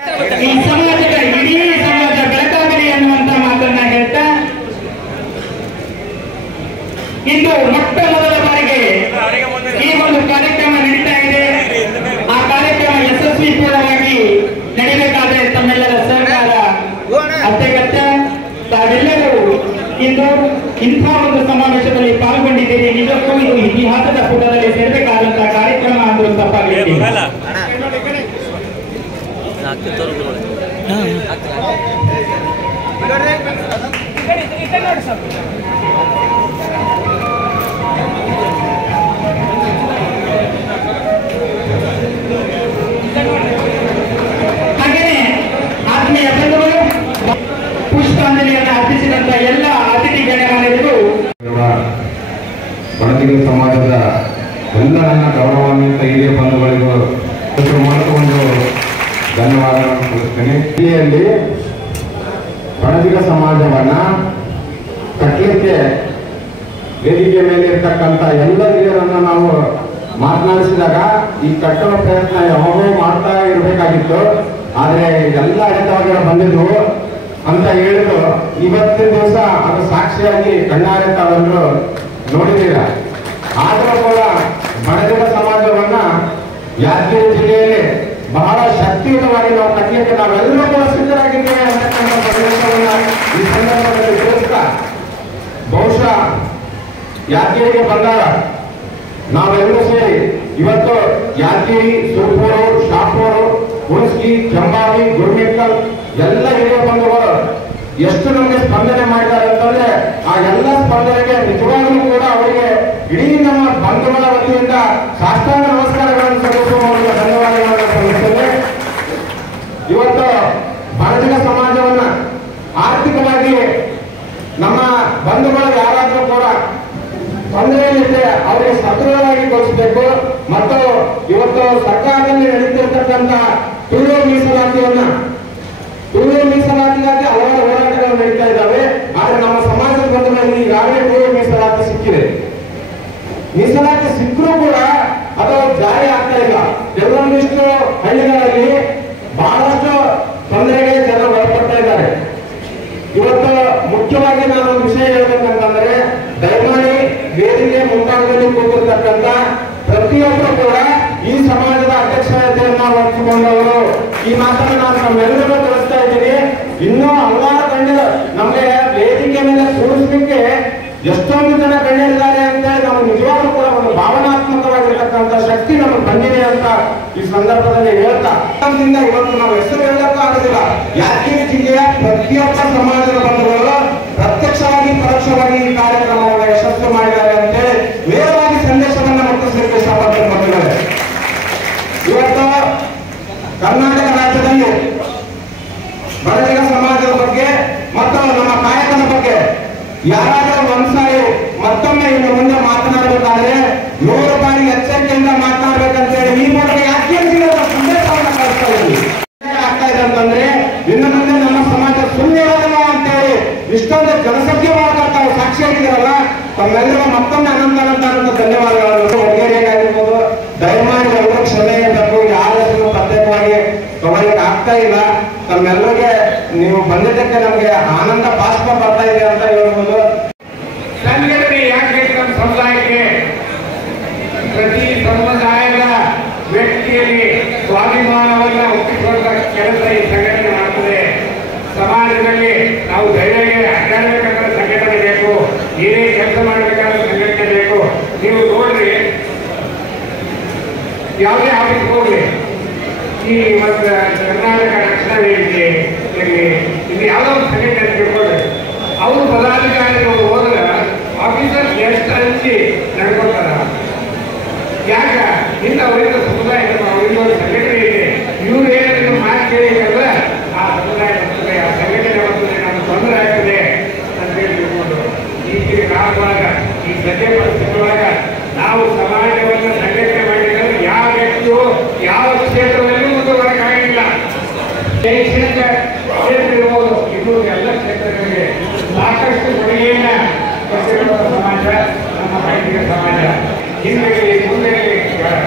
ಈ ಸಮಾಜದ ಇಡೀ ಸಮಾಜ ಬೆಳಕಾಗಲಿ ಅನ್ನುವಂತ ಮಾತನ್ನ ಹೇಳ್ತಾ ಇಂದು ಮೊಟ್ಟ ಮೊದಲ ಬಾರಿಗೆ ಈ ಒಂದು ಕಾರ್ಯಕ್ರಮ ನಡೀತಾ ಇದೆ. ಆ ಕಾರ್ಯಕ್ರಮ ಯಶಸ್ವಿಪೂರ್ಣವಾಗಿ ನಡೀಬೇಕಾದ್ರೆ ತಮ್ಮೆಲ್ಲರ ಸಹಕಾರ ಅತ್ಯಗತ್ಯ. ತಾವೆಲ್ಲರೂ ಇಂದು ಇಂಥ ಒಂದು ಸಮಾವೇಶದಲ್ಲಿ ಪಾಲ್ಗೊಂಡಿದ್ದೀರಿ. ನಿಜಕ್ಕೂ ಇದು ಇತಿಹಾಸದ ಪುಟದಲ್ಲಿ ಸೇರಬೇಕಾದಂತಹ ಕಾರ್ಯಕ್ರಮ ಅಂದ್ರೂ ತಪ್ಪಾಗಲಿಲ್ಲ. ಹಾಗೆಯೇ ಆತ್ಮೀಯ ಬಂಧುಗಳು, ಪುಷ್ಪಾಂಜಲಿಯನ್ನು ಅರ್ಪಿಸಿದಂತ ಎಲ್ಲ ಅತಿಥಿ ಗಣ್ಯಮಾನ್ಯರು, ಬಣಜಿಗ ಸಮಾಜದ ಎಲ್ಲ ನನ್ನ ಗೌರವಾನ್ವಿತ ಹಿರಿಯ ಬಂಧುಗಳಿಗೂ ಮಾಡಿಕೊಂಡು ಧನ್ಯವಾದಗಳನ್ನು ತಿಳಿಸ್ತೇನೆ. ಇಲ್ಲಿ ಬಣಜಿಗ ಸಮಾಜವನ್ನ ಕಟ್ಟಲಿಕ್ಕೆ ವೇದಿಕೆ ಮೇಲೆ ಇರ್ತಕ್ಕಂಥ ಎಲ್ಲ ಹಿರಿಯರನ್ನ ನಾವು ಮಾತನಾಡಿಸಿದಾಗ ಈ ಕಟ್ಟುವ ಪ್ರಯತ್ನ ಯಾವಾಗಲೂ ಮಾಡ್ತಾ ಇರಬೇಕಾಗಿತ್ತು. ಆದರೆ ಎಲ್ಲ ಅಡೆತಡೆಗಳು ಬಂದಿದ್ವು ಅಂತ ಹೇಳಿದ್ರು ಇವತ್ತಿನ ದಿವಸ ಅದು ಸಾಕ್ಷಿಯಾಗಿ ಕಣ್ಣಾರೆ ತಾವೆಲ್ಲರೂ ನೋಡಿದ್ದೀರ. ಆದರೂ ಕೂಡ ಬಣಜಿಗ ಸಮಾಜವನ್ನ ಯಾದಗಿರಿ ಜಿಲ್ಲೆಯಲ್ಲಿ ಬಹಳ ಶಕ್ತಿಯುತವಾಗಿ ನಾವು ಕಟ್ಟಲಿಕ್ಕೆ ನಾವೆಲ್ಲರೂ ಕೂಡ ಸಿದ್ಧರಾಗಿದ್ದೇವೆ ಅಂತಕ್ಕಂಥ ಸಂದೇಶವನ್ನ ಈ ಸಂದರ್ಭದಲ್ಲಿ ತಿಳಿಸ್ತಾ, ಬಹುಶಃ ಯಾದಗಿರಿಗೆ ಬಂದಾಗ ನಾವೆಲ್ಲರೂ ಸೇರಿ ಇವತ್ತು ಯಾದಗಿರಿ, ಸುರ್ಪೂರು, ಶಾಪೂರು, ಹುಣಸ್ಗಿ, ಕೆಂಬಾವಿ, ಗುರುಮಿಕ್ಕಲ್ ಎಲ್ಲ ಹಿರಿಯ ಬಂಧುಗಳು ಎಷ್ಟು ನಮಗೆ ಸ್ಪಂದನೆ ಮಾಡಿದ್ದಾರೆ ಅಂತಂದ್ರೆ ಆ ಎಲ್ಲ ಸ್ಪಂದನೆಗೆ ನಿಜವಾಗ್ಲೂ ಕೂಡ ಅವರಿಗೆ ಇಡೀ ನಮ್ಮ ಬಂಧುಗಳ ವತಿಯಿಂದ ಸಾಷ್ಟಾಂಗ ನಮಸ್ಕಾರಗಳನ್ನು ಸಲ್ಲಿಸುವ ಮೂಲಕ ಧನ್ಯವಾದಗಳನ್ನು ಸಲ್ಲಿಸುತ್ತೇವೆ. ಇವತ್ತು ಬಣಜಿಗ ಸಮಾಜವನ್ನ ಆರ್ಥಿಕವಾಗಿ ನಮ್ಮ ಬಂಧುಗಳು ಯಾರಾದ್ರೂ ಕೂಡ ತೊಂದರೆಯಲ್ಲಿದ್ದರೆ ಅವರಿಗೆ ಸದೃಢವಾಗಿ ಗೊಳಿಸಬೇಕು. ಮತ್ತು ಇವತ್ತು ಸರ್ಕಾರದಲ್ಲಿ ನಡೀತಿರ್ತಕ್ಕಂಥ ತುಳು ಮೀಸಲಾತಿಗಾಗಿ ಹಲವಾರು ಹೋರಾಟಗಳು ನಡೀತಾ ಇದ್ದಾವೆ. ಆದರೆ ನಮ್ಮ ಸಮಾಜದ ಬಂಧುಗಳಿಗೆ ಈಗಾಗಲೇ ತುಳು ಮೀಸಲಾತಿ ಸಿಕ್ಕಿದೆ. ಮೀಸಲಾತಿ ಸಿಕ್ಕರೂ ಕೂಡ ಅದು ಜಾರಿ ಆಗ್ತಾ ಇಲ್ಲ. ಕೆಲವೊಂದಿಷ್ಟು ಹಳ್ಳಿಗಳಲ್ಲಿ ಬಹಳಷ್ಟು ತೊಂದರೆಗೆ ಜನರು ಒಳಪಡ್ತಾ ಇದ್ದಾರೆ. ಇವತ್ತು ಮುಖ್ಯವಾಗಿ ನಾನು ಒಂದು ವಿಷಯ ಹೇಳ್ಬೇಕಂತಂದ್ರೆ, ದಯಮಾಡಿ ವೇದಿಕೆ ಮುಂಭಾಗದಲ್ಲಿ ಕೂತಿರ್ತಕ್ಕಂಥ ಪ್ರತಿಯೊಬ್ಬರು ಕೂಡ ಈ ಸಮಾಜದ ಅಧ್ಯಕ್ಷತೆಯನ್ನ ವಹಿಸಿಕೊಂಡವರು. ಈ ಮಾತನ್ನು ನಾನು ನಮ್ಮೆಲ್ಲರಿಗೂ ತಿಳಿಸ್ತಾ ಇದ್ದೀನಿ. ಇನ್ನೂ ಹಲವಾರು ಗಣ್ಯರು ನಮಗೆ ವೇದಿಕೆ ಮೇಲೆ ಕೂರಿಸಲಿಕ್ಕೆ ಎಷ್ಟೊಂದು ಜನ ಗಣ್ಯರಿದ್ದಾರೆ ಅಂತ ನಾವು ನಿಜವಾಗ್ಲೂ ಕೂಡ ಒಂದು ಭಾವನಾತ್ಮಕವಾಗಿರ್ತಕ್ಕಂಥ ಶಕ್ತಿ ನಮಗೆ ಬಂದಿದೆ ಅಂತ ಈ ಸಂದರ್ಭದಲ್ಲಿ ಹೇಳ್ತಾ, ಇವತ್ತು ನಾವು ಹೆಸರು ಹೇಳಕ್ಕೂ ಆಗೋದಿಲ್ಲ. ಯಾದಗಿರಿ ಜಿಲ್ಲೆಯ ಪ್ರತಿಯೊಬ್ಬ ಸಮಾಜದ ಬಂಧುಗಳು ಪ್ರತ್ಯಕ್ಷವಾಗಿ ಪರೋಕ್ಷವಾಗಿ ಈ ಕಾರ್ಯಕ್ರಮವನ್ನು ಯಶಸ್ವಿ ಮಾಡಿದ್ದಾರೆ ಅಂತೇಳಿ ನೇರವಾಗಿ ಸಂದೇಶವನ್ನು ಮುಟ್ಟಿಸಲಿಕ್ಕೆ ಇಷ್ಟಪಡ್ತೀನಿ. ಬಂಧುಗಳೇ, ಇವತ್ತು ಕರ್ನಾಟಕ ರಾಜ್ಯದಲ್ಲಿ ಬಣಜಿಗ ಸಮಾಜದ ಬಗ್ಗೆ ಮತ್ತು ನಮ್ಮ ಕಾಯಕದ ಬಗ್ಗೆ ಯಾರಾದರೂ ಒಂದ್ಸಾರಿ ಮತ್ತೊಮ್ಮೆ ಇನ್ನು ಮುಂದೆ ಮಾತನಾಡಬೇಕಾದ್ರೆ 100 ಬಾರಿ ಎಚ್ಚರಿಕೆಯಿಂದ ಮಾತನಾಡಬೇಕಂತೇಳಿ ಈ ಮೂಲಕ ಯಾಕೆ ಸಂದೇಶವನ್ನು ಕಳಿಸ್ತಾ ಇದ್ದೀವಿ. ಆಗ್ತಾ ಇದೆ ಅಂತಂದ್ರೆ ಇನ್ನು ಮುಂದೆ ನಮ್ಮ ಸಮಾಜ ಸುಳ್ಳಿರೋದಿಲ್ಲ ಅಂತೇಳಿ ಇಷ್ಟೊಂದು ಜನಸಂಖ್ಯೆವಾಗ ತಾವು ಸಾಕ್ಷಿಯಾಗಿದ್ದಾರಲ್ಲ, ತಮ್ಮೆಲ್ಲರೂ ಮತ್ತೊಮ್ಮೆ ಅನಂತ ಧನ್ಯವಾದಗಳನ್ನು. ಒಗ್ಗೇರಿಯಾಗಿರ್ಬೋದು, ದಯಮಾಡಿ ಎಲ್ಲರೂ ಕ್ಷಮೆ ಇರಬೇಕು. ಯಾರು ಪ್ರತ್ಯೇಕವಾಗಿ ತಗೊಳ್ಳಿಕ್ಕೆ ಆಗ್ತಾ ಇಲ್ಲ. ತಮ್ಮೆಲ್ಲರಿಗೆ ನೀವು ಬಂದಿದ್ದಕ್ಕೆ ನಮಗೆ ಆನಂದ ಬಾಷ್ಪ ಬರ್ತಾ ಇದೆ ಅಂತ ಹೇಳ್ಬೋದು. ಸಂಘಟನೆ ಯಾಕೆ ನಮ್ಮ ಸಮುದಾಯಕ್ಕೆ ಪ್ರತಿ ಸಮುದಾಯದ ವ್ಯಕ್ತಿಯಲ್ಲಿ ಸ್ವಾಭಿಮಾನವನ್ನ ಹುಟ್ಟಿಸುವಂತ ಕೆಲಸ ಈ ಸಂಘಟನೆ ಮಾಡ್ತದೆ. ಸಮಾಜದಲ್ಲಿ ನಾವು ಧೈರ್ಯಕ್ಕೆ ಅಡ್ಡಾಡಬೇಕಾದ್ರೆ ಸಂಘಟನೆ ಬೇಕು, ಏನೇ ಕೆಲಸ ಮಾಡಬೇಕಾದ್ರೆ ಸಂಘಟನೆ ಬೇಕು. ನೀವು ನೋಡ್ರಿ, ಯಾವುದೇ ಆಫೀಸ್ ಹೋಗ್ಲಿ, ಈ ಮತ್ತು ಕರ್ನಾಟಕ ರಕ್ಷಣಾ ವೇದಿಕೆ ಇರಲಿ, ಇಲ್ಲಿ ಯಾವುದೋ ಒಂದು ಸಂಘಟನೆ ತಿಳ್ಕೊಂಡ್ರೆ ಅವರು ಪದಾಧಿಕಾರಿಗಳು ಹೋದ್ರೆ ಆಫೀಸರ್ ಎಷ್ಟು ಹಂಚಿ ನಡ್ಕೊತಾರ. ಯಾಕ ಇಂದ ಅವರಿಂದ ಸಮುದಾಯ ಅವರಿಂದ ಒಂದು ಸಂಘಟನೆ ಇದೆ, ಇವ್ರು ಏನಾದ್ರು ಮಾತು ಕೇಳಿದ್ರೆ ಆ ಸಮುದಾಯ ಬರ್ತದೆ, ಆ ಸಂಘಟನೆ ಬರ್ತದೆ, ನಮ್ಗೆ ತೊಂದರೆ ಆಗ್ತದೆ ಅಂತೇಳಿ ತಿಳ್ಕೊಂಡು ಈ ಕಾಲದೊಳಗ ಈ ಸದ್ಯ ಪರಿಸ್ಥಿತಿಯೊಳಗ ನಾವು ಸಮಾಜವನ್ನು ಸಂಘಟನೆ ಮಾಡಿದ್ರೆ ಯಾವ ವ್ಯಕ್ತಿಯು ಯಾವ ಕ್ಷೇತ್ರದಲ್ಲೂ ಮುಂದುವರೆಕಾಗಿಲ್ಲ. ಶೈಕ್ಷಣಿಕ ಕ್ಷೇತ್ರ ಇರ್ಬೋದು, ಇನ್ನೂ ಎಲ್ಲ ಕ್ಷೇತ್ರಗಳಿಗೆ ಸಾಕಷ್ಟು ಕೊಡುಗೆಯನ್ನ ಕೊಟ್ಟಿರುವ ಸಮಾಜ ನಮ್ಮ ಬಣಜಿಗ ಸಮಾಜ. ಹಿಂದೆ ಮುಂದೆ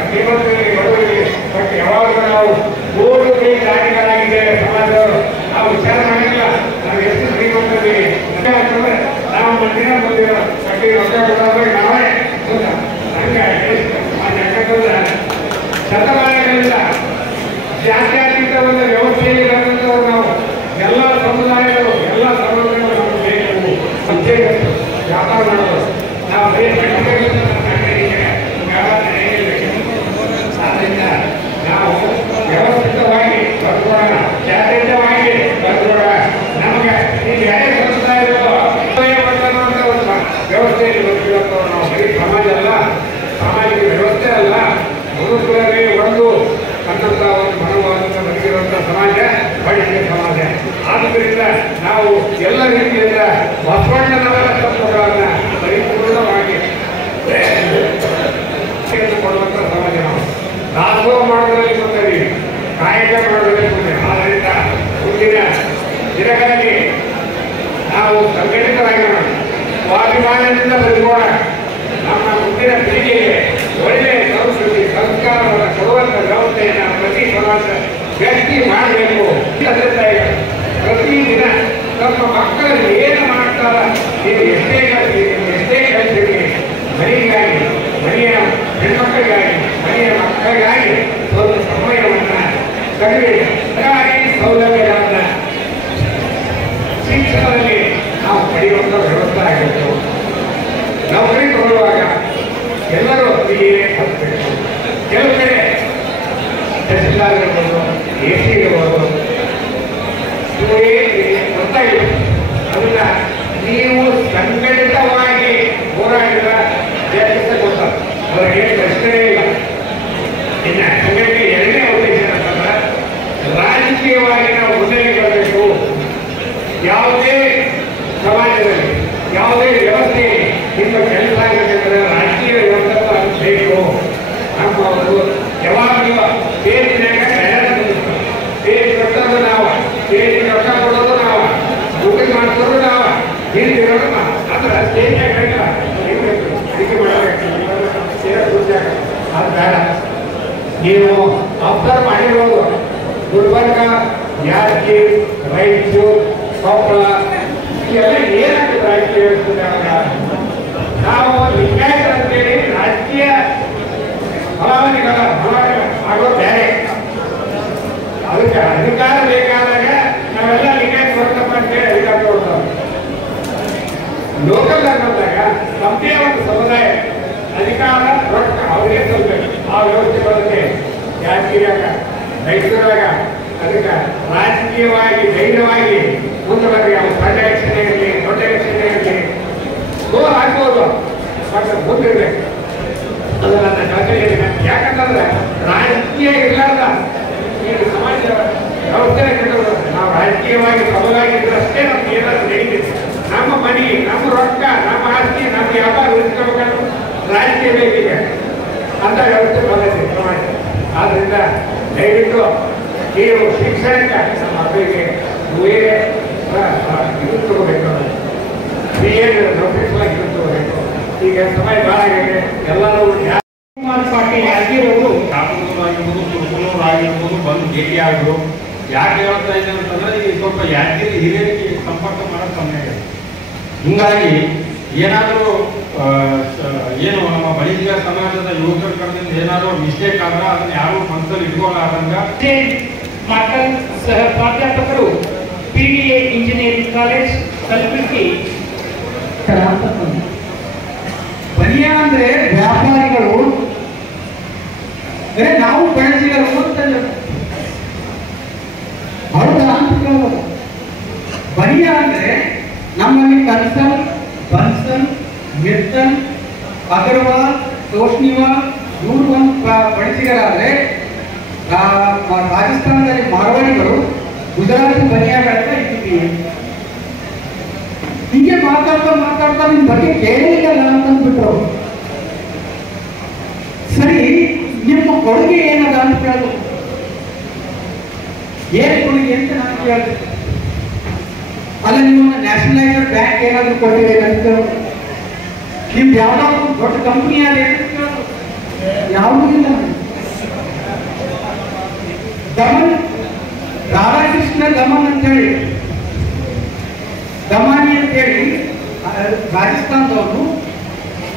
ಶ್ರೀಮಂತರಿಗೆ ಬಡವರಿಗೆ ಬಟ್ ಯಾವಾಗ ನಾವು 3 ದಾರಿಗಳಾಗಿದೆ. ಬಡಿಗೆ ಸಮಾಜ. ಆದ್ದರಿಂದ ನಾವು ಎಲ್ಲ ರೀತಿಯಿಂದ ಬಸವಣ್ಣನವರ ತತ್ವಗಳನ್ನು ಪರಿಪೂರ್ಣವಾಗಿ ಕೊಡುವಂಥ ಸಮಾಜ. ನಾವು ದಾಸೋಹ ಮಾಡೋದ್ರಲ್ಲಿ ಬಂದೀವಿ, ಕಾಯಕ ಮಾಡೋದ್ರಲ್ಲಿ ಬಂದಿವಿ. ಆದ್ದರಿಂದ ಮುಂದಿನ ದಿನಗಳಲ್ಲಿ ನಾವು ಸಂಘಟಿತರಾಗೋಣ, ಸ್ವಾಭಿಮಾನದಿಂದ ಬದುಕೋಣ. ನಮ್ಮ ಮುಂದಿನ ಪೀಳಿಗೆಗೆ ಒಳ್ಳೆಯ ಸಂಸ್ಕೃತಿ ಸಂಸ್ಕಾರವನ್ನು ಕೊಡುವಂಥ ವ್ಯವಸ್ಥೆಯನ್ನು ಪ್ರತಿ ಸಮಾಜ ವ್ಯಕ್ತಿ ಮಾಡಬೇಕು. ಅದರಿಂದ ಪ್ರತಿದಿನ ನಮ್ಮ ಮಕ್ಕಳು ಏನು ಮಾಡ್ತಾರ, ನೀವು ಎಷ್ಟೇ ಕಲಿಸಿರಲಿ, ಮನೆಗಾಗಿ, ಮನೆಯ ಹೆಣ್ಮಕ್ಕಳಿಗಾಗಿ, ಮನೆಯ ಮಕ್ಕಳಿಗಾಗಿ ಸ್ವಲ್ಪ ಸಮಯವನ್ನು ಕಡಿಮೆ ಸರ್ಕಾರಿ ಸೌಲಭ್ಯಗಳನ್ನು ಶಿಕ್ಷಣದಲ್ಲಿ ನಾವು ಪಡೆಯುವಂಥ ವ್ಯವಸ್ಥೆ ಆಗಿತ್ತು. ನೌಕರಿ ತಗೊಳ್ಳುವಾಗ ಎಲ್ಲರೂ ಇಲ್ಲಿ ಹೋಗಬೇಕು. ಕೆಲವು ಕಡೆ ತಹಸೀಲ್ದಾರ್ ಇರ್ಬೋದು, AC ಇರ್ಬೋದು, ಗೊತ್ತಾಗಿದೆ. ಅದನ್ನ ನೀವು ಸಂಘಟಿತವಾಗಿ ಹೋರಾಡಿದ ದೇಶಕ್ಕೆ ಗೊತ್ತಾಗ ಅವರಿಗೆ ಪ್ರಶ್ನೆ ಇಲ್ಲ. ಇನ್ನು ಸಂಘಟನೆ ಎರಡನೇ ಉದ್ದೇಶ ಅಂತಂದ್ರೆ ರಾಜಕೀಯವಾಗಿ ನಾವು ಮುನ್ನಡೆ ಬರಬೇಕು. ಯಾವುದೇ ಸಮಾಜದಲ್ಲಿ, ಯಾವುದೇ ವ್ಯವಸ್ಥೆಯಲ್ಲಿ ನಿಮ್ಮ ಕೆಲಸ ಆಗಬೇಕಂದ್ರೆ ರಾಜಕೀಯ ವ್ಯವಸ್ಥೆ ಬೇಕು. ನಮ್ಮವರು ಯಾವಾಗಲೂ ಸ್ಟೇಜಿನಾಗ ಸ್ಟೇಜ್ ಕಟ್ಟೋದು ನಾವು, ಸ್ಟೇಜ್ ರೊಕ್ಕ ಕೊಡೋದು ನಾವು, ಊಟ ಮಾಡ್ಸೋದು ನಾವು, ಹಿಂದಿರೋದು ನಾವು. ಅಂದ್ರೆ ಸ್ಟೇಜ್ನಾಗ ಬೇಕಲ್ಲ, ಅಡಿಕೆ ಮಾಡಬೇಕು, ಅದು ಬೇಡ. ನೀವು ಅಬ್ಸರ್ವ್ ಮಾಡಿರೋದು ಗುಲ್ಬರ್ಗ, ಯಾದಗಿರಿ, ರಾಯಚೂರು, ಕೊಪ್ಪಳ ಇವೆಲ್ಲ ಏನಾಗ್ತದೆ ರಾಜಕೀಯ ನಾವು ಲಿಂಗಾಯತ ಅಂತೇಳಿ ರಾಜಕೀಯ ಫಲಾವಧಿಗಳ ಆಗೋದು ಬೇರೆ. ಅದಕ್ಕೆ ಅಧಿಕಾರ ಬೇಕಾದಾಗ ನಾವೆಲ್ಲ ಲಿಂಗಾಯತ ಬರ್ತಪ್ಪ ಅಂತೇಳಿ ಅಧಿಕಾರ ಕೊಡ್ತಾವೆ. ಲೋಕಲ್ ಬಂದಾಗ ನಮ್ಮದೇ ಒಂದು ಸಮುದಾಯ ಅಧಿಕಾರ ರೊಕ್ಕ ಅವರಿಗೆ ಸಲ್ಬೇಕು. ಆ ವ್ಯವಸ್ಥೆ ಬರುತ್ತೆ ಯಾದಗಿರಿಯಾಗ, ಮೈಸೂರಾಗ. ಅದಕ್ಕೆ ರಾಜಕೀಯವಾಗಿ ಧೈರ್ಯವಾಗಿ ಮುಂದೆ ಬರ್ರಿ. ಅವ್ರು ಸಣ್ಣ ಎಲೆಕ್ಷನ್ ಇರಲಿ, ದೊಡ್ಡ ಎಲೆಕ್ಷನ್ ಇರಲಿ, ಸೋಲ್ ಹಾಕ್ಬೋದು, ಬಟ್ ಮುಂದಿರ್ಬೇಕು. ಅದು ನನ್ನ ಕಲ್ಪನೆ. ಯಾಕಂತಂದ್ರೆ ರಾಜಕೀಯ ಇರಲಾರ್ದ ಈ ಸಮಾಜ ವ್ಯವಸ್ಥೆ ಕೆಟ್ಟದು. ನಾವು ರಾಜಕೀಯವಾಗಿ ಸಬಲಾಗಿದ್ದರಷ್ಟೇ ನಮ್ಗೆ ಏನಾದ್ರು ನಡೀತಿದೆ. ನಮ್ಮ ಮನೆ, ನಮ್ಮ ರೊಕ್ಕ, ನಮ್ಮ ಆಸ್ತಿ, ನಮ್ಮ ವ್ಯಾಪಾರ ಉಳಿಸ್ಕೋಬೇಕಾದ್ರೂ ರಾಜಕೀಯ ಬೇಕಿದೆ ಅಂತ ವ್ಯವಸ್ಥೆ ಬಂದೈತೆ ಸಮಾಜ. ಆದ್ರಿಂದ ದಯವಿಟ್ಟು ನೀವು ಶಿಕ್ಷಣಕ್ಕೆ ನಮ್ಮ ಮಕ್ಕಳಿಗೆ ಬೇರೆ ಇದು ತಗೋಬೇಕು, ನೌಕರಿ ಸಲುವಾಗಿ ಇದು ತಗೋಬೇಕು. ಈಗ ಸಮಯ ಭಾಳ ಆಗಿದೆ. ಎಲ್ಲರೂ ಪಾಟೀಲ್ ಆಗಿರೋದು ಆಗಿರ್ಬೋದು, ತುಮಕೂರು ಆಗಿರ್ಬೋದು ಬಂದು ಭೇಟಿ ಆಗೋದು. ಯಾಕೆ ಹೇಳ್ತಾ ಇದ್ದೇವೆ ಅಂತಂದ್ರೆ ಈಗ ಸ್ವಲ್ಪ ಯಾದಗಿರಿ ಹಿರಿಯರಿಗೆ ಸಂಪರ್ಕ ಮಾಡೋದು ಕಮ್ಮಿ ಆಗಿದೆ. ಹಿಂಗಾಗಿ ಏನಾದರೂ ಏನು ನಮ್ಮ ಬಲಿಜ ಸಮಾಜದ ಯುವಕರ ಕಡೆಯಿಂದ ಏನಾದರೂ ಮಿಸ್ಟೇಕ್ ಆದ್ರೆ ಅದನ್ನ ಯಾರು ಮನಸ್ಸಲ್ಲಿ ಇಟ್ಕೊಳ್ಳಾರ್ದಂಗ ಮಾತಲ್ ಸಹ ಪ್ರಾಧ್ಯಾಪಕರು PDA ಇಂಜಿನಿಯರಿಂಗ್ ಕಾಲೇಜ್ ಕಲಬುರಗಿ. ಬನಿಯ ಅಂದ್ರೆ ವ್ಯಾಪಾರಿಗಳು, ನಾವು ಬೆಳೆಸಿಗರು ಹೌದಾ ಅಂತ ಕೇಳೋದು. ಬನಿಯ ಅಂದ್ರೆ ನಮ್ಮಲ್ಲಿ ಕನ್ಸಲ್, ಬನ್ಸಲ್, ಮಿರ್ತಲ್, ಅಗರ್ವಾಲ್, ತೋಷ್ನಿವಾಲ್ ಇವರು ಒಂದು ಬಳಸಿಗರಾದ್ರೆ, ರಾಜಸ್ಥಾನದಲ್ಲಿ ಮಾರ್ವಾಡಿಗಳು, ಗುಜರಾತ್ ಬನಿಯಾ ಬೆಳೆದ ಇದ್ದೀವಿ. ಹೀಗೆ ಮಾತಾಡ್ತಾ ನಿಮ್ ಬಗ್ಗೆ ಕೇಳಿಲ್ಲ ಅಂತಂದ್ಬಿಟ್ರು. ಸರಿ, ನಿಮ್ಮ ಕೊಡುಗೆ ಏನದ ಅಂತ ಕೇಳಿದ್ರು. ಏನ್ ಕೊಡುಗೆ ಅಂತ ನಾನು ಕೇಳಿದೆ. ಅಲ್ಲ, ನಿಮ್ಮ ನ್ಯಾಷನಲೈಸ್ಡ್ ಬ್ಯಾಂಕ್ ಏನಾದ್ರು ಕೊಟ್ಟಿದೆ ಅಂತ ಕೇಳಿದ್ರು. ನಿಮ್ದು ಯಾವ್ದಾದ್ರು ದೊಡ್ಡ ಕಂಪನಿ ಅದೇ ಅಂತ ಕೇಳಿದ್ರು. ಯಾವುದೂ ಇಲ್ಲ. ದಮನ್, ರಾಧಾಕೃಷ್ಣ ದಮನ್ ಅಂತೇಳಿ, ದಮಾನಿ ಅಂತೇಳಿ ರಾಜಸ್ಥಾನದವರು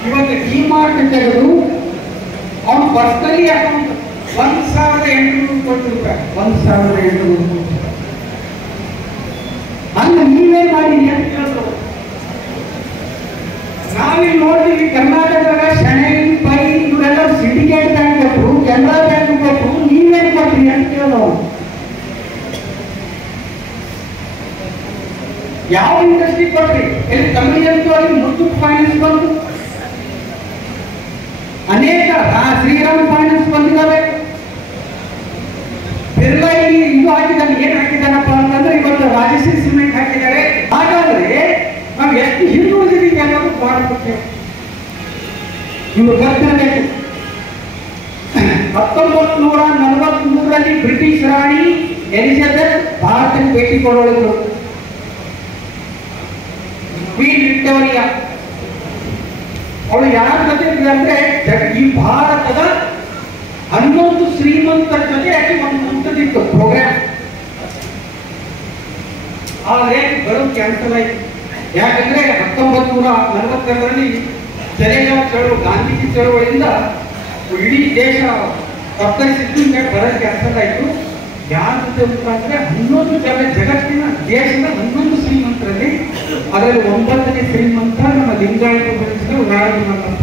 ಇವತ್ತು ಡಿಮಾರ್ಟ್ ತೆಗೆದು ಅವನು ಪರ್ಸನಲಿ ಅಕೌಂಟ್ 1,800 ಕೋಟಿ ರೂಪಾಯಿ, 1,800 ಕೋಟಿ. ಅಲ್ಲ, ನೀವೇನ್ ಮಾಡಿರಿ ಅಂತ ಕೇಳಿದ್ರು. ನಾವಿಲ್ಲಿ ನೋಡ್ತೀವಿ ಕರ್ನಾಟಕದಾಗ ಶಣೈ, ಪೈ ಇವರೆಲ್ಲ ಸಿಂಡಿಕೇಟ್ ಬ್ಯಾಂಕ್ ಕೊಟ್ಟರು, ಕೆನರಾ ಬ್ಯಾಂಕ್ ಕೊಟ್ಟರು, ನೀವೇನ್ ಕೊಟ್ರಿ ಅಂತ ಕೇಳೋ. ಯಾವ ಇಂಡಸ್ಟ್ರಿ ಕೊಟ್ರಿ? ಇಲ್ಲಿ ತಮಿಳುನಾಡು ಮುತ್ತೂಟ್ ಫೈನಾನ್ಸ್ ಬಂತು, ಅನೇಕ ಶ್ರೀರಾಮ್ ಫೈನಾನ್ಸ್ ಬಂದಿದ್ದಾವೆ. ಬಿರ್ಲಾ ಇಲ್ಲಿ ಇದು ಹಾಕಿದ್ದಾನೆ, ಏನ್ ಹಾಕಿದ್ದಾನಪ್ಪ ವಿಷಯ ನಿಮಗೆ ಗೊತ್ತಿರಬೇಕು. 1943ರಲ್ಲಿ ಬ್ರಿಟಿಷ್ ರಾಣಿ ಎಲಿಜಬೆತ್ ಭಾರತಕ್ಕೆ ಭೇಟಿ ಕೊಡೋಳಿದ್ರು. ಕ್ವೀನ್ ವಿಕ್ಟೋರಿಯಾ ಅವಳು ಯಾರ ಜೊತೆ ಅಂದ್ರೆ ಈ ಭಾರತದ 11 ಶ್ರೀಮಂತರ ಜೊತೆ ಆಕೆ ಒಂದು ಮುಂದಿತ್ತು ಪ್ರೋಗ್ರಾಮ್. ಆದ್ರೆ ಬರೋ ಕ್ಯಾನ್ಸಲ್ ಆಯ್ತು. ಯಾಕಂದ್ರೆ 1942ರಲ್ಲಿ ಜಲಿಯನ್ವಾಲಾ ಚಳವಳಿ, ಗಾಂಧೀಜಿ ಚಳವಳಿಯಿಂದ ಇಡೀ ದೇಶ ತತ್ತರಿಸಿದ್ದು ಬರೋದು ಕ್ಯಾನ್ಸಲ್ ಆಯ್ತು. ಯಾರ ಜೊತೆ ಅಂದ್ರೆ 11 ಜಗತ್ತಿನ ದೇಶದ 11 ಶ್ರೀಮಂತರಲ್ಲಿ ಅದರಲ್ಲಿ 9ನೇ ಶ್ರೀಮಂತ ನಮ್ಮ ಲಿಂಗಾಯತ ಬೆಳೆಸಿದ ನಾರಾಯಣ ಮಲ್ಲಪ್ಪ.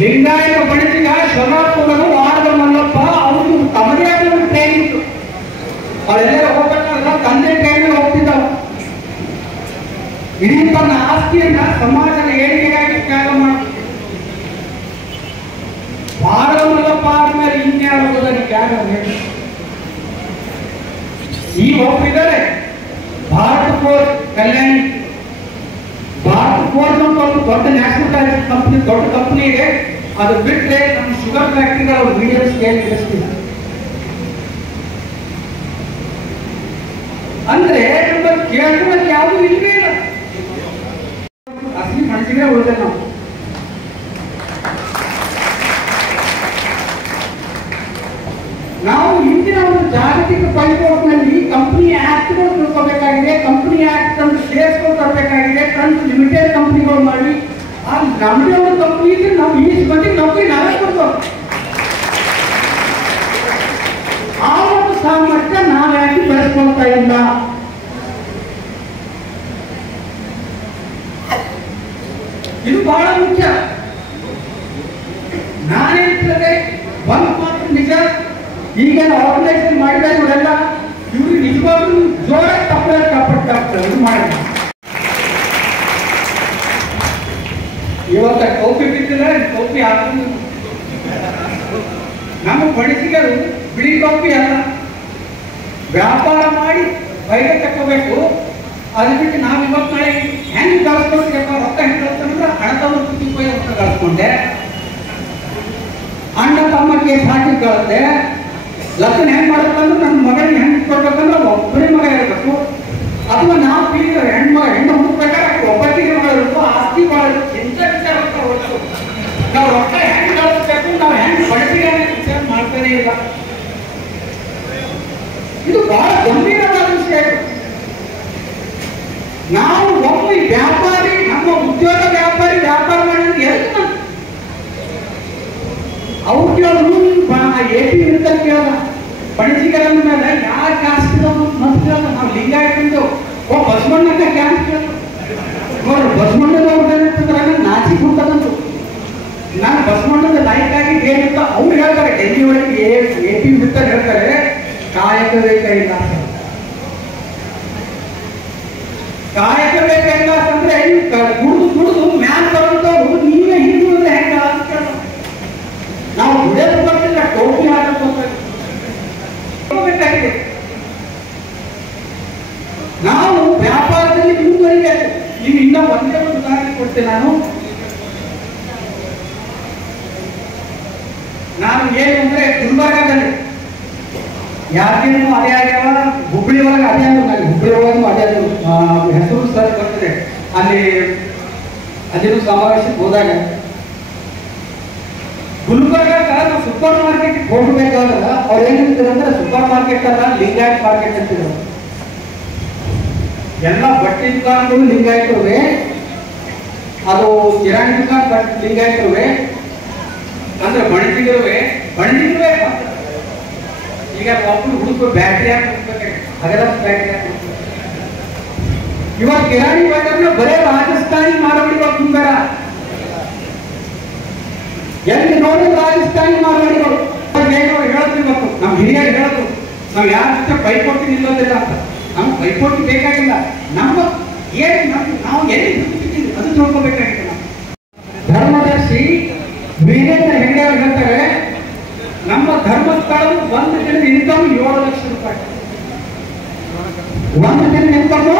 ಲಿಂಗಾಯತ ಬಣಿಸಿದ ಶರಣಪ್ಪನವರು ವಾರದ ಮಲ್ಲಪ್ಪ ಅವರು ತಮ್ಮದೇ ಆದ ಒಂದು ಟ್ರೈನ್ ಇತ್ತು. ಅವರೆಲ್ಲ ಹೋಗ್ಬೇಕಾದ್ರೆ ತಂದೆ ಟ್ರೈನ್ ಹೋಗ್ತಿದ್ದವು. ಇಡೀ ತನ್ನ ಆಸ್ತಿಯನ್ನ ಸಮಾಜದ ಏಳಿಗೆಗಾಗಿ ತ್ಯಾಗ ಮಾಡಿ ವಾರದ ಮಲ್ಲಪ್ಪ ಆದ್ಮೇಲೆ ಇನ್ಯಾರು ಹೋದಲ್ಲಿ ತ್ಯಾಗ ಬೇಕು. ಈಗ ಹೋಗ್ತಿದ್ದಾರೆ ಭಾರತ ಫೋರ್ಸ್ ಕಲ್ಯಾಣಿ. ಭಾರತ ಫೋರ್ಸ್ ಅಂತ ಒಂದು ದೊಡ್ಡ ನ್ಯಾಷನಲ್ ಕಂಪನಿ, ದೊಡ್ಡ ಕಂಪನಿ ಇದೆ. ಅದು ಬಿಟ್ಟರೆ ನಮ್ಮ ಶುಗರ್ ಫ್ಯಾಕ್ಟರಿಗಳು ಮೀಡಿಯಂ ಸ್ಕೇಲ್ ಇಂಡಸ್ಟ್ರಿ. ಅಂದ್ರೆ ನಮ್ಮ ಕೇಳ್ಕೊಳ್ಳೋದು ಯಾವುದು ಇಲ್ವೇ ಇಲ್ಲ. ಅಸಲಿ ಮನಸ್ಸಿಗೆ ಉಳಿದ ನಾವು ಇಂದಿನ ಒಂದು ಜಾಗತಿಕ ಪೈಪೋಟ್ನಲ್ಲಿ ಕಂಪನಿ ಆಕ್ಟ್ಗಳು ತಿಳ್ಕೋಬೇಕಾಗಿದೆ. ಕಂಪನಿ ಆಕ್ಟ್ ಅಂತ ಸೇರಿಸ್ಕೊಂಡು ತರಬೇಕಾಗಿದೆ. ತಂದು ಲಿಮಿಟೆಡ್ ಕಂಪನಿಗಳು ಮಾಡಿ ನಮ್ಮದೇ ಒಂದು ಕಂಪನಿ ಇದ್ರೆ ನಾವು ಈ ಮಂದಿಗೆ ನೌಕರಿ ನಾವೇ ಕೊಡ್ತೇವೆ. ಆ ಒಂದು ಸಾಮರ್ಥ್ಯ ನಾವು ಯಾಕೆ ಬೆಳೆಸ್ಕೊಳ್ತಾ ಇಲ್ಲ? ಇದು ಬಹಳ ಮುಖ್ಯ. ನಾನೇಳ್ತದೆ ಒಂದು ಮಾತ್ರ ನಿಜ, ಈಗ ಆರ್ಗನೈಸೇಷನ್ ಮಾಡಿದಾಗ ಇವರೆಲ್ಲ ಇವ್ರು ನಿಜವಾಗ್ಲೂ ಜೋರಾಗಿ ತಪ್ಪಟ್ಟಾಗ್ತಾರೆ. ಇದು ಮಾಡಿ ಇವತ್ತ ಟೋಪಿ ಬಿದ್ದಿಲ್ಲ, ಟೋಪಿ ಹಾಕೊಂಡು ನಮ್ಮ ಬಣಿಸಿಗರು ಬಿಳಿ ಟೋಪಿ ಅಲ್ಲ, ವ್ಯಾಪಾರ ಮಾಡಿ ಬೈಗೆ ತಕ್ಕೋಬೇಕು. ಅದು ಬಿಟ್ಟು ನಾವು ಇವತ್ತು ನಾಳೆ ಹೆಂಗೆ ಕಳಿಸ್ಕೊಳ್ತೀರಪ್ಪ, ರೊಕ್ಕ ಹೆಂಗೆ ಕಳಿಸ್ತಂದ್ರೆ ಹಣದವ್ರ ರೂಪಾಯಿ ರೊಕ್ಕ ಕಳಿಸ್ಕೊಂಡೆ, ಅಣ್ಣ ತಮ್ಮ ಕೇಸ್ ಹಾಕಿ ಕಳಿಸ್ದೆ. ಲಗ್ನ ಹೆಂಗೆ ಮಾಡ್ಬೇಕಂದ್ರೆ ನನ್ನ ಮಗಳಿಗೆ ಹೆಂಗೆ ಕೊಡ್ಬೇಕಂದ್ರೆ ಒಬ್ಬರೇ ಮಗ ಇರಬೇಕು, ಅಥವಾ ನಾವು ಹೆಣ್ಣು ಹುಡುಕ್ಬೇಕಾದ್ರೆ ಒಬ್ಬಟ್ಟಿಗೆ ಮಾಡಬೇಕು, ಆಸ್ತಿ ಮಾಡಬೇಕು. ಎಂತ ವಿಚಾರ ಹೊರತು ನಾವು ರೊಕ್ಕ ಹೆಂಗೆ ಕಳಿಸ್ಬೇಕು, ನಾವು ಹೆಂಗೆ ಬಳಸಿಗೆ ವಿಚಾರ ಮಾಡ್ತಾನೆ ಇಲ್ಲ. ಇದು ಬಹಳ ಗಂಭೀರವಾದ ವಿಷಯ. ನಾವು ಒಮ್ಮೆ ವ್ಯಾಪಾರಿ, ನಮ್ಮ ಉದ್ಯೋಗ ವ್ಯಾಪಾರಿ ವ್ಯಾಪಾರ ಮಾಡಿದ್ರೆ ಎಷ್ಟು ಅವ್ರು ಕೇಳೋದು ಎಪಿ ಇರ್ತಾರೆ ಕೇಳೋದ ಬಣಿಸಿಗರ ಮೇಲೆ ಯಾರು ಕ್ಯಾಸ್ಟ್ ಮತ್ತೆ ಕೇಳೋದ. ನಾವು ಲಿಂಗಾಯತಂದು ಬಸವಣ್ಣನ ಕ್ಯಾಸ್ಟ್ ಕೇಳೋದು ನೋಡ್ರಿ. ಬಸವಣ್ಣನವ್ರು ನಾಚಿ ಕೊಡ್ತದಂತು. ನಾನು ಬಸವಣ್ಣದ ಲೈಕ್ ಆಗಿ ಏನಿರ್ತ ಅವ್ರು ಹೇಳ್ತಾರೆ, ಡೆಲ್ಲಿ ಒಳಗೆ ಎಪಿ ಇರ್ತಾರೆ ಹೇಳ್ತಾರೆ, ಕಾಯಕ ಬೇಕಾಗಿಲ್ಲ. ಕಾಯಕ ಬೇಕಾಗಿಲ್ಲ ಅಂತಂದ್ರೆ ದುಡಿದು ಮ್ಯಾನ್ ಬರೋಂಥವ್ರು ನೀವೇ ಹಿಂದುಳಿದ್ರೆ ಹೆಂಗ ಅಂತ ಕೇಳೋದು. ನಾವು ದುಡಿಯೋದು ಬರ್ತಿಲ್ಲ, ಟೋಪಿ ಹಾಕಬೇಕಾಗಿದೆ. ನಾವು ವ್ಯಾಪಾರದಲ್ಲಿ ಮುಂದುವರಿಬೇಕು. ಈಗ ಇನ್ನ ಒಂದೇ ಒಂದು ಉದಾಹರಣೆ ಕೊಡ್ತೇನೆ. ನಾನು ಏನು ಅಂದ್ರೆ ಗುಲ್ಬರ್ಗಾದಲ್ಲಿ ಯಾರಿಗೇನು ಅದೇ ಆಗ್ಯಾವ, ಹುಬ್ಬಳ್ಳಿ ಒಳಗೆ ಅದೇ ಆದ್ರು, ನನಗೆ ಹುಬ್ಬಳ್ಳಿ ಒಳಗೂ ಅದೇ ಆದ್ರು, ಹೆಸರು ಸರ್ ಬರ್ತದೆ. ಅಲ್ಲಿನೂ ಸಮಾವೇಶಕ್ಕೆ ಹೋದಾಗ ಗುಲ್ಬರ್ಗಾಗ ನಾವು ಸೂಪರ್ ಮಾರ್ಕೆಟ್ ಹೋಗ್ಬೇಕಾದ್ರ ಅವ್ರು ಏನ್ ಹೇಳ್ತಾರೆ ಅಂದ್ರೆ ಸೂಪರ್ ಮಾರ್ಕೆಟ್ ಅಲ್ಲ, ಲಿಂಗಾಯತ್ ಮಾರ್ಕೆಟ್ ಅಂತಿದ್ರು. ಎಲ್ಲ ಬಟ್ಟೆ ದುಕಾನ್ಗಳು ಲಿಂಗಾಯತರುವೆ, ಅದು ಕಿರಾಣಿ ದುಕಾನ್ ಲಿಂಗಾಯತರುವೆ, ಅಂದ್ರೆ ಬಣಿಸಿಗರುವೆ. ಈಗ ಒಬ್ಬರು ಹುಡುಗರು ಬ್ಯಾಟ್ರಿ ಹಾಕಿ ಅದೆಲ್ಲ ಬ್ಯಾಟ್ರಿ ಹಾಕಿ ಇವಾಗ ಕಿರಾಣಿ ಬಟ್ಟೆನ ಬರೇ ರಾಜಸ್ಥಾನಿ ಮಾರವಾಡಿಗಳು ತುಂಬೇರ. ಎಲ್ಲಿ ನೋಡಿ ರಾಜಸ್ಥಾನಿ ಮಾರವಾಡಿಗಳು ಹೇಳ್ತಿರ್ಬೇಕು. ನಮ್ಮ ಹಿರಿಯರು ಹೇಳೋದು, ನಾವು ಯಾರ ಜೊತೆ ಪೈಪೋಟಿ ನಿಲ್ಲೋದಿಲ್ಲ ಅಂತ. ನಮ್ಗೆ ಪೈಪೋಟಿ ಬೇಕಾಗಿಲ್ಲ. ನಮ್ಮ ಏನು ನಾವು ಎಲ್ಲಿ ಹುಡುಕಿದ್ದೀವಿ ಅದು ತಿಳ್ಕೊಬೇಕಾಗಿಲ್ಲ. ಧರ್ಮದರ್ಶಿ ವೀರೇಂದ್ರ ಹೆಗ್ಡೆ ಅವರು ಹೇಳ್ತಾರೆ, ನಮ್ಮ ಧರ್ಮಸ್ಥಳವು ಒಂದು ದಿನದ ಇನ್ಕಮ್ 7 ಲಕ್ಷ ರೂಪಾಯಿ. ಒಂದು ದಿನ ಇನ್ಕಮ್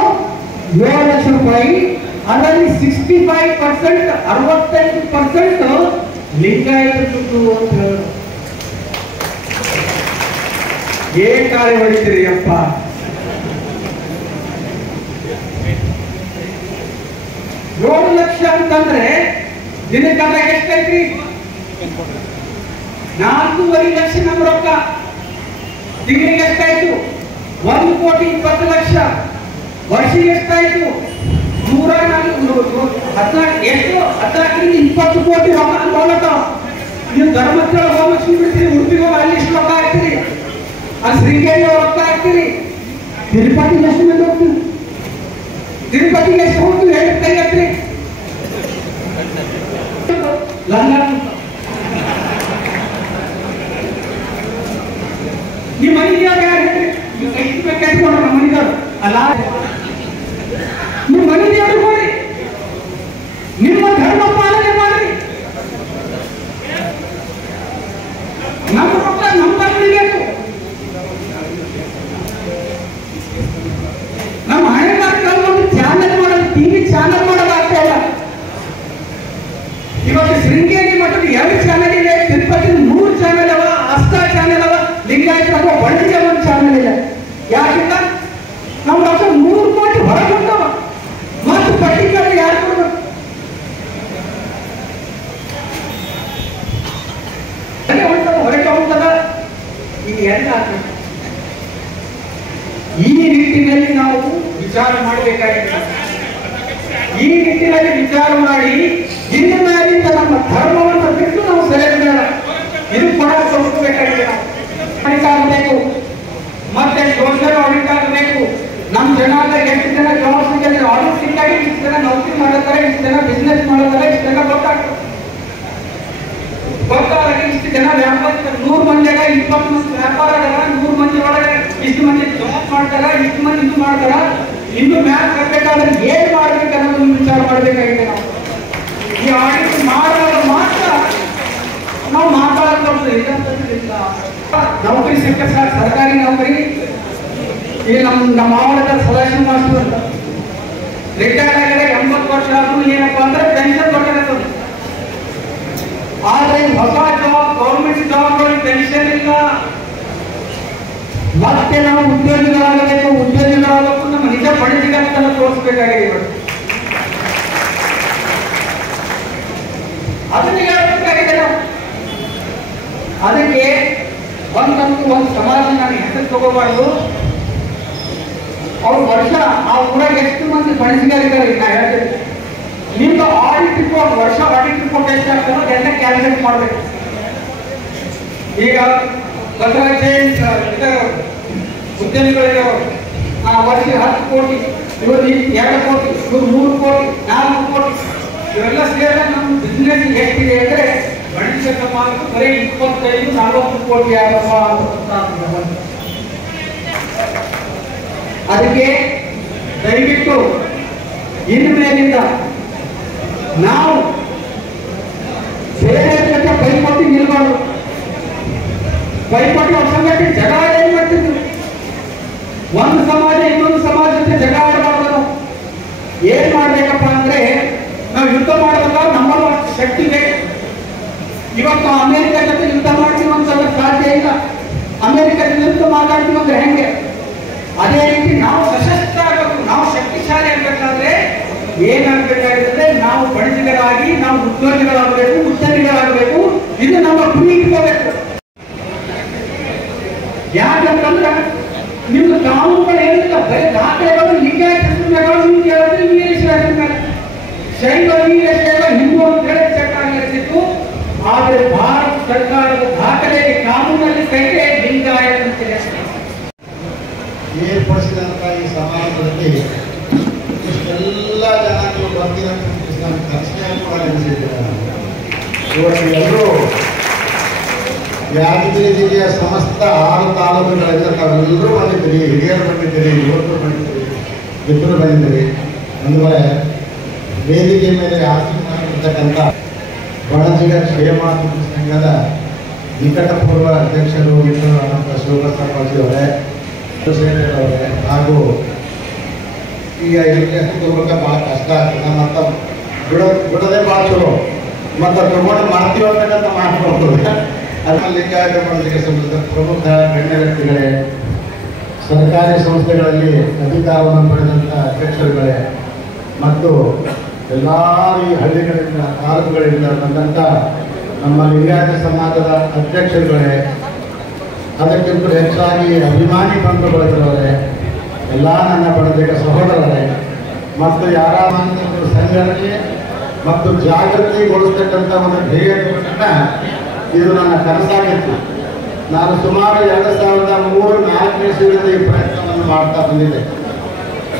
7 ಲಕ್ಷ ರೂಪಾಯಿ. ಅದರಲ್ಲಿ 65% 65% ಲಿಂಗಾಯತ ದುಡ್ಡು ಅಂತ ಹೇಳಿ ಏನ್ ಕಾಳೆ ಹೊಡಿತೀರಿ ಅಪ್ಪ. ಏಳು ಲಕ್ಷ ಅಂತಂದ್ರೆ ದಿನಕ್ಕಾಗ ಎಷ್ಟೈತ್ರಿ? 4.5 ಲಕ್ಷ ನಮ್ಮ ರೊಕ್ಕ. ತಿಂಗಳಿಗೆ ಎಷ್ಟಾಯ್ತು? 1,20,00,000. ವರ್ಷಿಗೆ ಎಷ್ಟಾಯ್ತು? 14 ಕೋಟಿ ರೊಕ್ಕ ಅನ್ಕೊಳ್ಳತ್ತ. ನೀವು ಧರ್ಮಸ್ಥಳ ಹೋಗಿ ಬಿಡ್ತೀರಿ, ಉಡುಪಿಗೆ ಹೋಗಿ ಅಲ್ಲಿ ಇಷ್ಟು ರೊಕ್ಕ ಹಾಕ್ತೀರಿ, ಅಲ್ಲಿ ಶೃಂಗೇರಿ ರೊಕ್ಕ ಹಾಕ್ತೀರಿ. ತಿರುಪತಿಗೆ ಎಷ್ಟು ಮಂದಿ ಹೋಗ್ತೀವಿ? ತಿರುಪತಿಗೆ ಎಷ್ಟು ಹೋಗ್ತೀವಿ? ಹೇಳಿ ಕೈಗತ್ರಿ ಲಂಡನ್. ನಿಮ್ಮ ಮನೆಗೆ ಯಾರು ಹೇಳ್ರಿ? ನೀವು ಕೈ ಕೆಟ್ಕೊಂಡ್ರೆ ನಮ್ಮ ಮನೆದವ್ರು ಅಲ್ಲ. ನಿಮ್ಮ ಮನೆ ದೇವರು ಮಾಡಿ, ನಿಮ್ಮ ಧರ್ಮ ಪಾಲನೆ ಮಾಡಿ. ನಮ್ಮ ರೊಕ್ಕ ನಮ್ಮ ಬೇಕು. ನಮ್ಮ ಹಣೆಗಾರ ಒಂದು ಚಾನಲ್ ಮಾಡೋದು, ಟಿವಿ ಚಾನಲ್ ಮಾಡೋದಾಗ್ತಾ ಇಲ್ಲ. ಇವತ್ತು ಶೃಂಗೇರಿ ಮಠದ 2 ಚಾನಲ್ ಇದೆ, ತಿರುಪತಿ 3 ಚಾನಲ್ ಅವ, ಅಷ್ಟ ಚಾನಲ್ ಅವ, ಲಿಂಗಾಯತ ಒಳ್ಳೆಯ ಒಂದು ಚಾನಲ್ ಇದೆ. ಯಾಕಿಂದ ನಮ್ಮ ರೊಕ್ಕ 3 ಕೋಟಿ ಹೊರಗುಂಟವ. ಮತ್ತು ಪಟ್ಟಿಕಾರಿ ಯಾರು ಕೊಡ್ಬೇಕು? ಹೊರಗೆ ಹೋಗ್ತದ. ಈಗ ಎಲ್ಲ ಈ ನಿಟ್ಟಿನಲ್ಲಿ ನಾವು ವಿಚಾರ ಮಾಡಬೇಕಾಗಿದೆ. ಈ ನಿಟ್ಟಿನಲ್ಲಿ ವಿಚಾರ ಮಾಡಿ ಇನ್ನು ಮೇಲಿಂದ ನಮ್ಮ ಧರ್ಮವನ್ನು ಬಿಟ್ಟು ನಾವು ಸೆಳೆದ ಇದು ಕೂಡ ತೋರಿಸಬೇಕಾಗಿದೆ. ಆಡಿಟ್ ಆಗಬೇಕು, ಮತ್ತೆ ಸೋಷಿಯಲ್ ಆಡಿಟ್ ಆಗಬೇಕು. ನಮ್ಮ ಜನಾಂಗ ಎಷ್ಟು ಜನ ಜಾಬ್ ಸಿಗಲ್ಲ, ಆಡಿಟ್ ಸಿಕ್ಕಾಗಿ ಇಷ್ಟು ಜನ ನೌಕರಿ ಮಾಡುತ್ತಾರೆ, ಇಷ್ಟು ಜನ ಬಿಸ್ನೆಸ್ ಮಾಡುತ್ತಾರೆ, ಇಷ್ಟು ಜನ ಗೊತ್ತಾಗ್ತದೆ. ಇಷ್ಟು ಜನ ವ್ಯಾಪಾರ 100 ಮಂದಿಯಾಗ 20 ಮಂದಿ ವ್ಯಾಪಾರ, 100 ಮಂದಿ ಒಳಗೆ ಇಷ್ಟು ಮಂದಿ ಜಾಬ್ ಮಾಡ್ತಾರ, ಇಷ್ಟು ಮಂದಿ ಇದು ಮಾಡ್ತಾರ. ಇನ್ನು ಮ್ಯಾಚ್ ಬರಬೇಕಾದ್ರೆ ಏನ್ ಮಾಡ್ಬೇಕು ಅನ್ನೋದನ್ನು ವಿಚಾರ ಮಾಡಬೇಕಾಗಿದೆ. ನಾವು ಈ ಆಡಿಟ್ ಮಾಡುವಾಗ ಮಾತ್ರ ನಾವು ಮಾತಾಡೋದು. ನೌಕರಿ ಸಿಕ್ಕ ಸರ್, ಸರ್ಕಾರಿ ನೌಕರಿ. ಈ ನಮ್ಮ ಆವರಣದ ಸದಾಶಿವ ಮಾಸ್ಟರ್ ಅಂತ ರಿಟೈರ್ಡ್ ಆಗಿದೆ, 80 ವರ್ಷ ಆದ್ರೂ ಏನಪ್ಪಾ ಅಂದ್ರೆ ಪೆನ್ಷನ್ ಕೊಟ್ಟಿರ್ತದೆ. ಆದ್ರೆ ಹೊಸ ಜಾಬ್, ಗೌರ್ಮೆಂಟ್ ಜಾಬ್ಗಳಿಗೆ ಪೆನ್ಷನ್ ಇಲ್ಲ. ಮತ್ತೆ ನಾವು ಉದ್ಯೋಗಿಗಳಾಗಬೇಕು. ನಮ್ಮ ನಿಜ ಬಡಜಿಗತ್ತನ್ನು ತೋರಿಸಬೇಕಾಗಿದೆ. ಇವತ್ತು ಅದನ್ನ ಹೇಳ್ಬೇಕಾಗಿದೆ ನಾವು. ಅದಕ್ಕೆ ಒಂದು ಸಮಾಜ ನಾನು ಹೆಸರು ತಗೋಬಾರ್ದು. ಅವ್ರು ವರ್ಷ ಆ ಊರಾಗ ಎಷ್ಟು ಮಂದಿ ಬಣಸಿಗಾರಿದ್ದಾರೆ ನಾ ಹೇಳ್ತೇನೆ. ನಿಮ್ದು ಆಡಿಟ್ ರಿಪೋರ್ಟ್, ವರ್ಷ ಆಡಿಟ್ ರಿಪೋರ್ಟ್ ಎಷ್ಟಾಗ್ತದೆ ಎಲ್ಲ ಕ್ಯಾಲ್ಕುಲೇಟ್ ಮಾಡಬೇಕು. ಈಗ ಉದ್ಯಮಿಗಳಿಗೆ ವರ್ಷ 10 ಕೋಟಿ, ಇವರು 2 ಕೋಟಿ, ಇವರು 3 ಕೋಟಿ, 4 ಕೋಟಿ, ಇವೆಲ್ಲ ಸೇರಿದಾಗ ನಮ್ಮ ಬಿಸ್ನೆಸ್ ಎಷ್ಟಿದೆ ಅಂದ್ರೆ ಗಣಿತ ಸಮಾಜ ಬರೀ 25-40 ಕೋಟಿ ಆಗಪ್ಪ ಅಂತ. ಅದಕ್ಕೆ ದಯವಿಟ್ಟು ಇನ್ನು ಮೇಲಿಂದ ನಾವು ಬೇರೆ ಜೊತೆ ಪೈಪೋಟಿ ನಿಲ್ಬಾರ್ದು. ಪೈಪೋಟಿ ಅವ್ರ ಸಂಗತಿ ಜಗಳ ಏನ್ ಮಾಡ್ತಿದ್ರು? ಒಂದು ಸಮಾಜ ಇನ್ನೊಂದು ಸಮಾಜ ಜೊತೆ ಜಗಳ ಆಡಬಾರ್ದು. ನಾವು ಏನ್ ಮಾಡ್ಬೇಕಪ್ಪ ಅಂದ್ರೆ, ನಾವು ಯುದ್ಧ ಮಾಡಬೇಕಾದ್ರೆ ನಮ್ಮಲ್ಲಿ ಅಷ್ಟು ಶಕ್ತಿ ಬೇಕು. ಇವತ್ತು ಅಮೆರಿಕ ಜೊತೆ ಯುದ್ಧ ಮಾಡ್ತೀವಿ ಅಂತಂದ್ರೆ ಸಾಧ್ಯ ಇಲ್ಲ. ಅಮೆರಿಕ ಜೊತೆ ಮಾತಾಡ್ತೀವಿ ಅಂದ್ರೆ ಹೆಂಗೆ? ಅದೇ ರೀತಿ ನಾವು ಸಶಸ್ತ್ರ ಆಗಬೇಕು, ನಾವು ಶಕ್ತಿಶಾಲಿ ಆಗ್ಬೇಕಾದ್ರೆ ಏನಾಗಬೇಕಾಗಿರ್ತದೆ? ನಾವು ಬಡಜಿಗರಾಗಿ ನಾವು ಉದ್ಯೋಗಿಗಳಾಗಬೇಕು, ಉದ್ಯಮಿಗಳಾಗಬೇಕು. ಇದು ನಮ್ಮ ಗುರಿ ಇಟ್ಕೋಬೇಕು. ಯಾಕಂತಂದ್ರೆ ನಿಮ್ದು ಕಾನೂನುಗಳು ಏನಿಲ್ಲ, ಬರೀ ದಾಖಲೆಗಳು ಲಿಂಗಾಯತ ನೀವು ಕೇಳಿದ್ರೆ ಇಂಗ್ಲಿಷ್ ಮೇಲೆ ಶೈವ ವೀರಶೈವ ಹಿಂದೂ ಅಂತ ಹೇಳಿ ಚಟ್ಟ ನಡೆಸಿತ್ತು. ಆದರೆ ಭಾರತ ಸರ್ಕಾರದ ದಾಖಲೆ ಕಾನೂನಲ್ಲಿ ಕೈಗೆ ಲಿಂಗಾಯತ ಅಂತಿದೆ. ಏರ್ಪಡಿಸಿದಂಥ ಈ ಸಮಾರಂಭದಲ್ಲಿ ಇಷ್ಟೆಲ್ಲ ಜನ ನೀವು ಬರ್ತೀರಂತ ದರ್ಶನ ಕೂಡ ನೆನೆಸಿದ್ದೀರ. ಇವತ್ತು ಎಲ್ಲರೂ ಯಾದಗಿರಿ ಜಿಲ್ಲೆಯ ಸಮಸ್ತ 6 ತಾಲೂಕುಗಳಿಂದ ತಾವೆಲ್ಲರೂ ಬಂದಿದ್ದೀರಿ. ಹಿರಿಯರು ಬಂದಿದ್ದೀರಿ, ಯುವಕರು ಬಂದಿದ್ದೀರಿ, ಇಬ್ಬರು ಬಂದಿದ್ದೀರಿ. ಒಂದು ವೇಳೆ ವೇದಿಕೆ ಮೇಲೆ ಆಸೀನರಾಗಿರ್ತಕ್ಕಂಥ ಬಣಜಿಗ ಕ್ಷೇಮಾಭಿವೃದ್ಧಿ ಸಂಘದ ನಿಕಟಪೂರ್ವ ಅಧ್ಯಕ್ಷರು ಇಬ್ಬರು ಶಿವಪ್ರಸಾದ್ ಅವರೇ, ಸೇನೆಯವರೇ ಹಾಗೂ ಈಗ ಇಲ್ಲಿ ತಗೋಬೇಕ ಭಾಳ ಕಷ್ಟ ಆಗ್ತದೆ ಮತ್ತು ಬಿಡೋದೇ ಭಾಳ ಚಲೋ ಮತ್ತು ತಗೊಂಡು ಮಾಡ್ತೀವಿ ಅಂತಕ್ಕಂಥ ಮಾಡ್ಕೊಳ್ತದೆ. ಅದರಲ್ಲಿ ಲಿಂಗಾಯತ ಮನಸ್ಸಿಗೆ ಸಂಬಂಧಿಸಿದ ಪ್ರಮುಖ ಗಣ್ಯ ವ್ಯಕ್ತಿಗಳೇ, ಸರ್ಕಾರಿ ಸಂಸ್ಥೆಗಳಲ್ಲಿ ಅಧಿಕಾರವನ್ನು ಪಡೆದಂಥ ಅಧ್ಯಕ್ಷರುಗಳೇ ಮತ್ತು ಎಲ್ಲ ಈ ಹಳ್ಳಿಗಳಿಂದ ತಾಲೂಕುಗಳಿಂದ ಬಂದಂಥ ನಮ್ಮ ಲಿಂಗಾಯತ ಸಮಾಜದ ಅಧ್ಯಕ್ಷರುಗಳೇ, ಅದಕ್ಕಿಂತ ಹೆಚ್ಚಾಗಿ ಅಭಿಮಾನಿ ಬಂಧುಗಳಿದ್ದವರೇ, ಎಲ್ಲ ನನ್ನ ಬಡದಿಗ ಸಹೋದರರೇ ಮತ್ತು ಯಾರಾದರೂ ಸಂಘಟನೆ ಮತ್ತು ಜಾಗೃತಿಗೊಳಿಸ್ತಕ್ಕಂಥ ಒಂದು ಧ್ಯೇಯವನ್ನು ಇದು ನನ್ನ ಕನಸಾಗಿತ್ತು. ನಾನು ಸುಮಾರು 2003-4 ಇಸವಿಯಿಂದ ಈ ಪ್ರಯತ್ನವನ್ನು ಮಾಡ್ತಾ ಬಂದಿದ್ದೆ.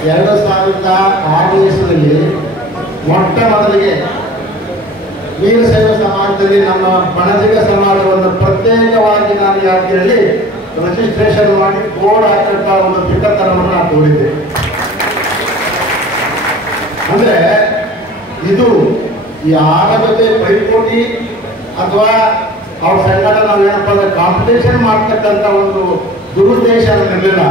2006 ಇಸವಿಯಲ್ಲಿ ಮೊಟ್ಟ ಮೊದಲಿಗೆ ವೀರಶೈವ ಸಮಾಜದಲ್ಲಿ ನಮ್ಮ ಬಣಜಿಗ ಸಮಾಜವನ್ನು ಪ್ರತ್ಯೇಕವಾಗಿ ನಾನು ಯಾತ್ರೆಯಲ್ಲಿ ರಿಜಿಸ್ಟ್ರೇಷನ್ ಮಾಡಿ ಬೋರ್ಡ್ ಹಾಕಂತ ಒಂದು ದಿಟ್ಟತನವನ್ನು ನಾನು ತೋರಿದ್ದೆ. ಅಂದ್ರೆ ಇದು ಯಾರ ಜೊತೆ ಪೈಪೋಟಿ ಅಥವಾ ಅವ್ರ ಸಂಘಟನೆ ನಾವೇನಪ್ಪ ಅಂದ್ರೆ ಕಾಂಪಿಟೇಷನ್ ಮಾಡ್ತಕ್ಕಂಥ ಒಂದು ದುರುದ್ದೇಶ ಇರಲಿಲ್ಲ.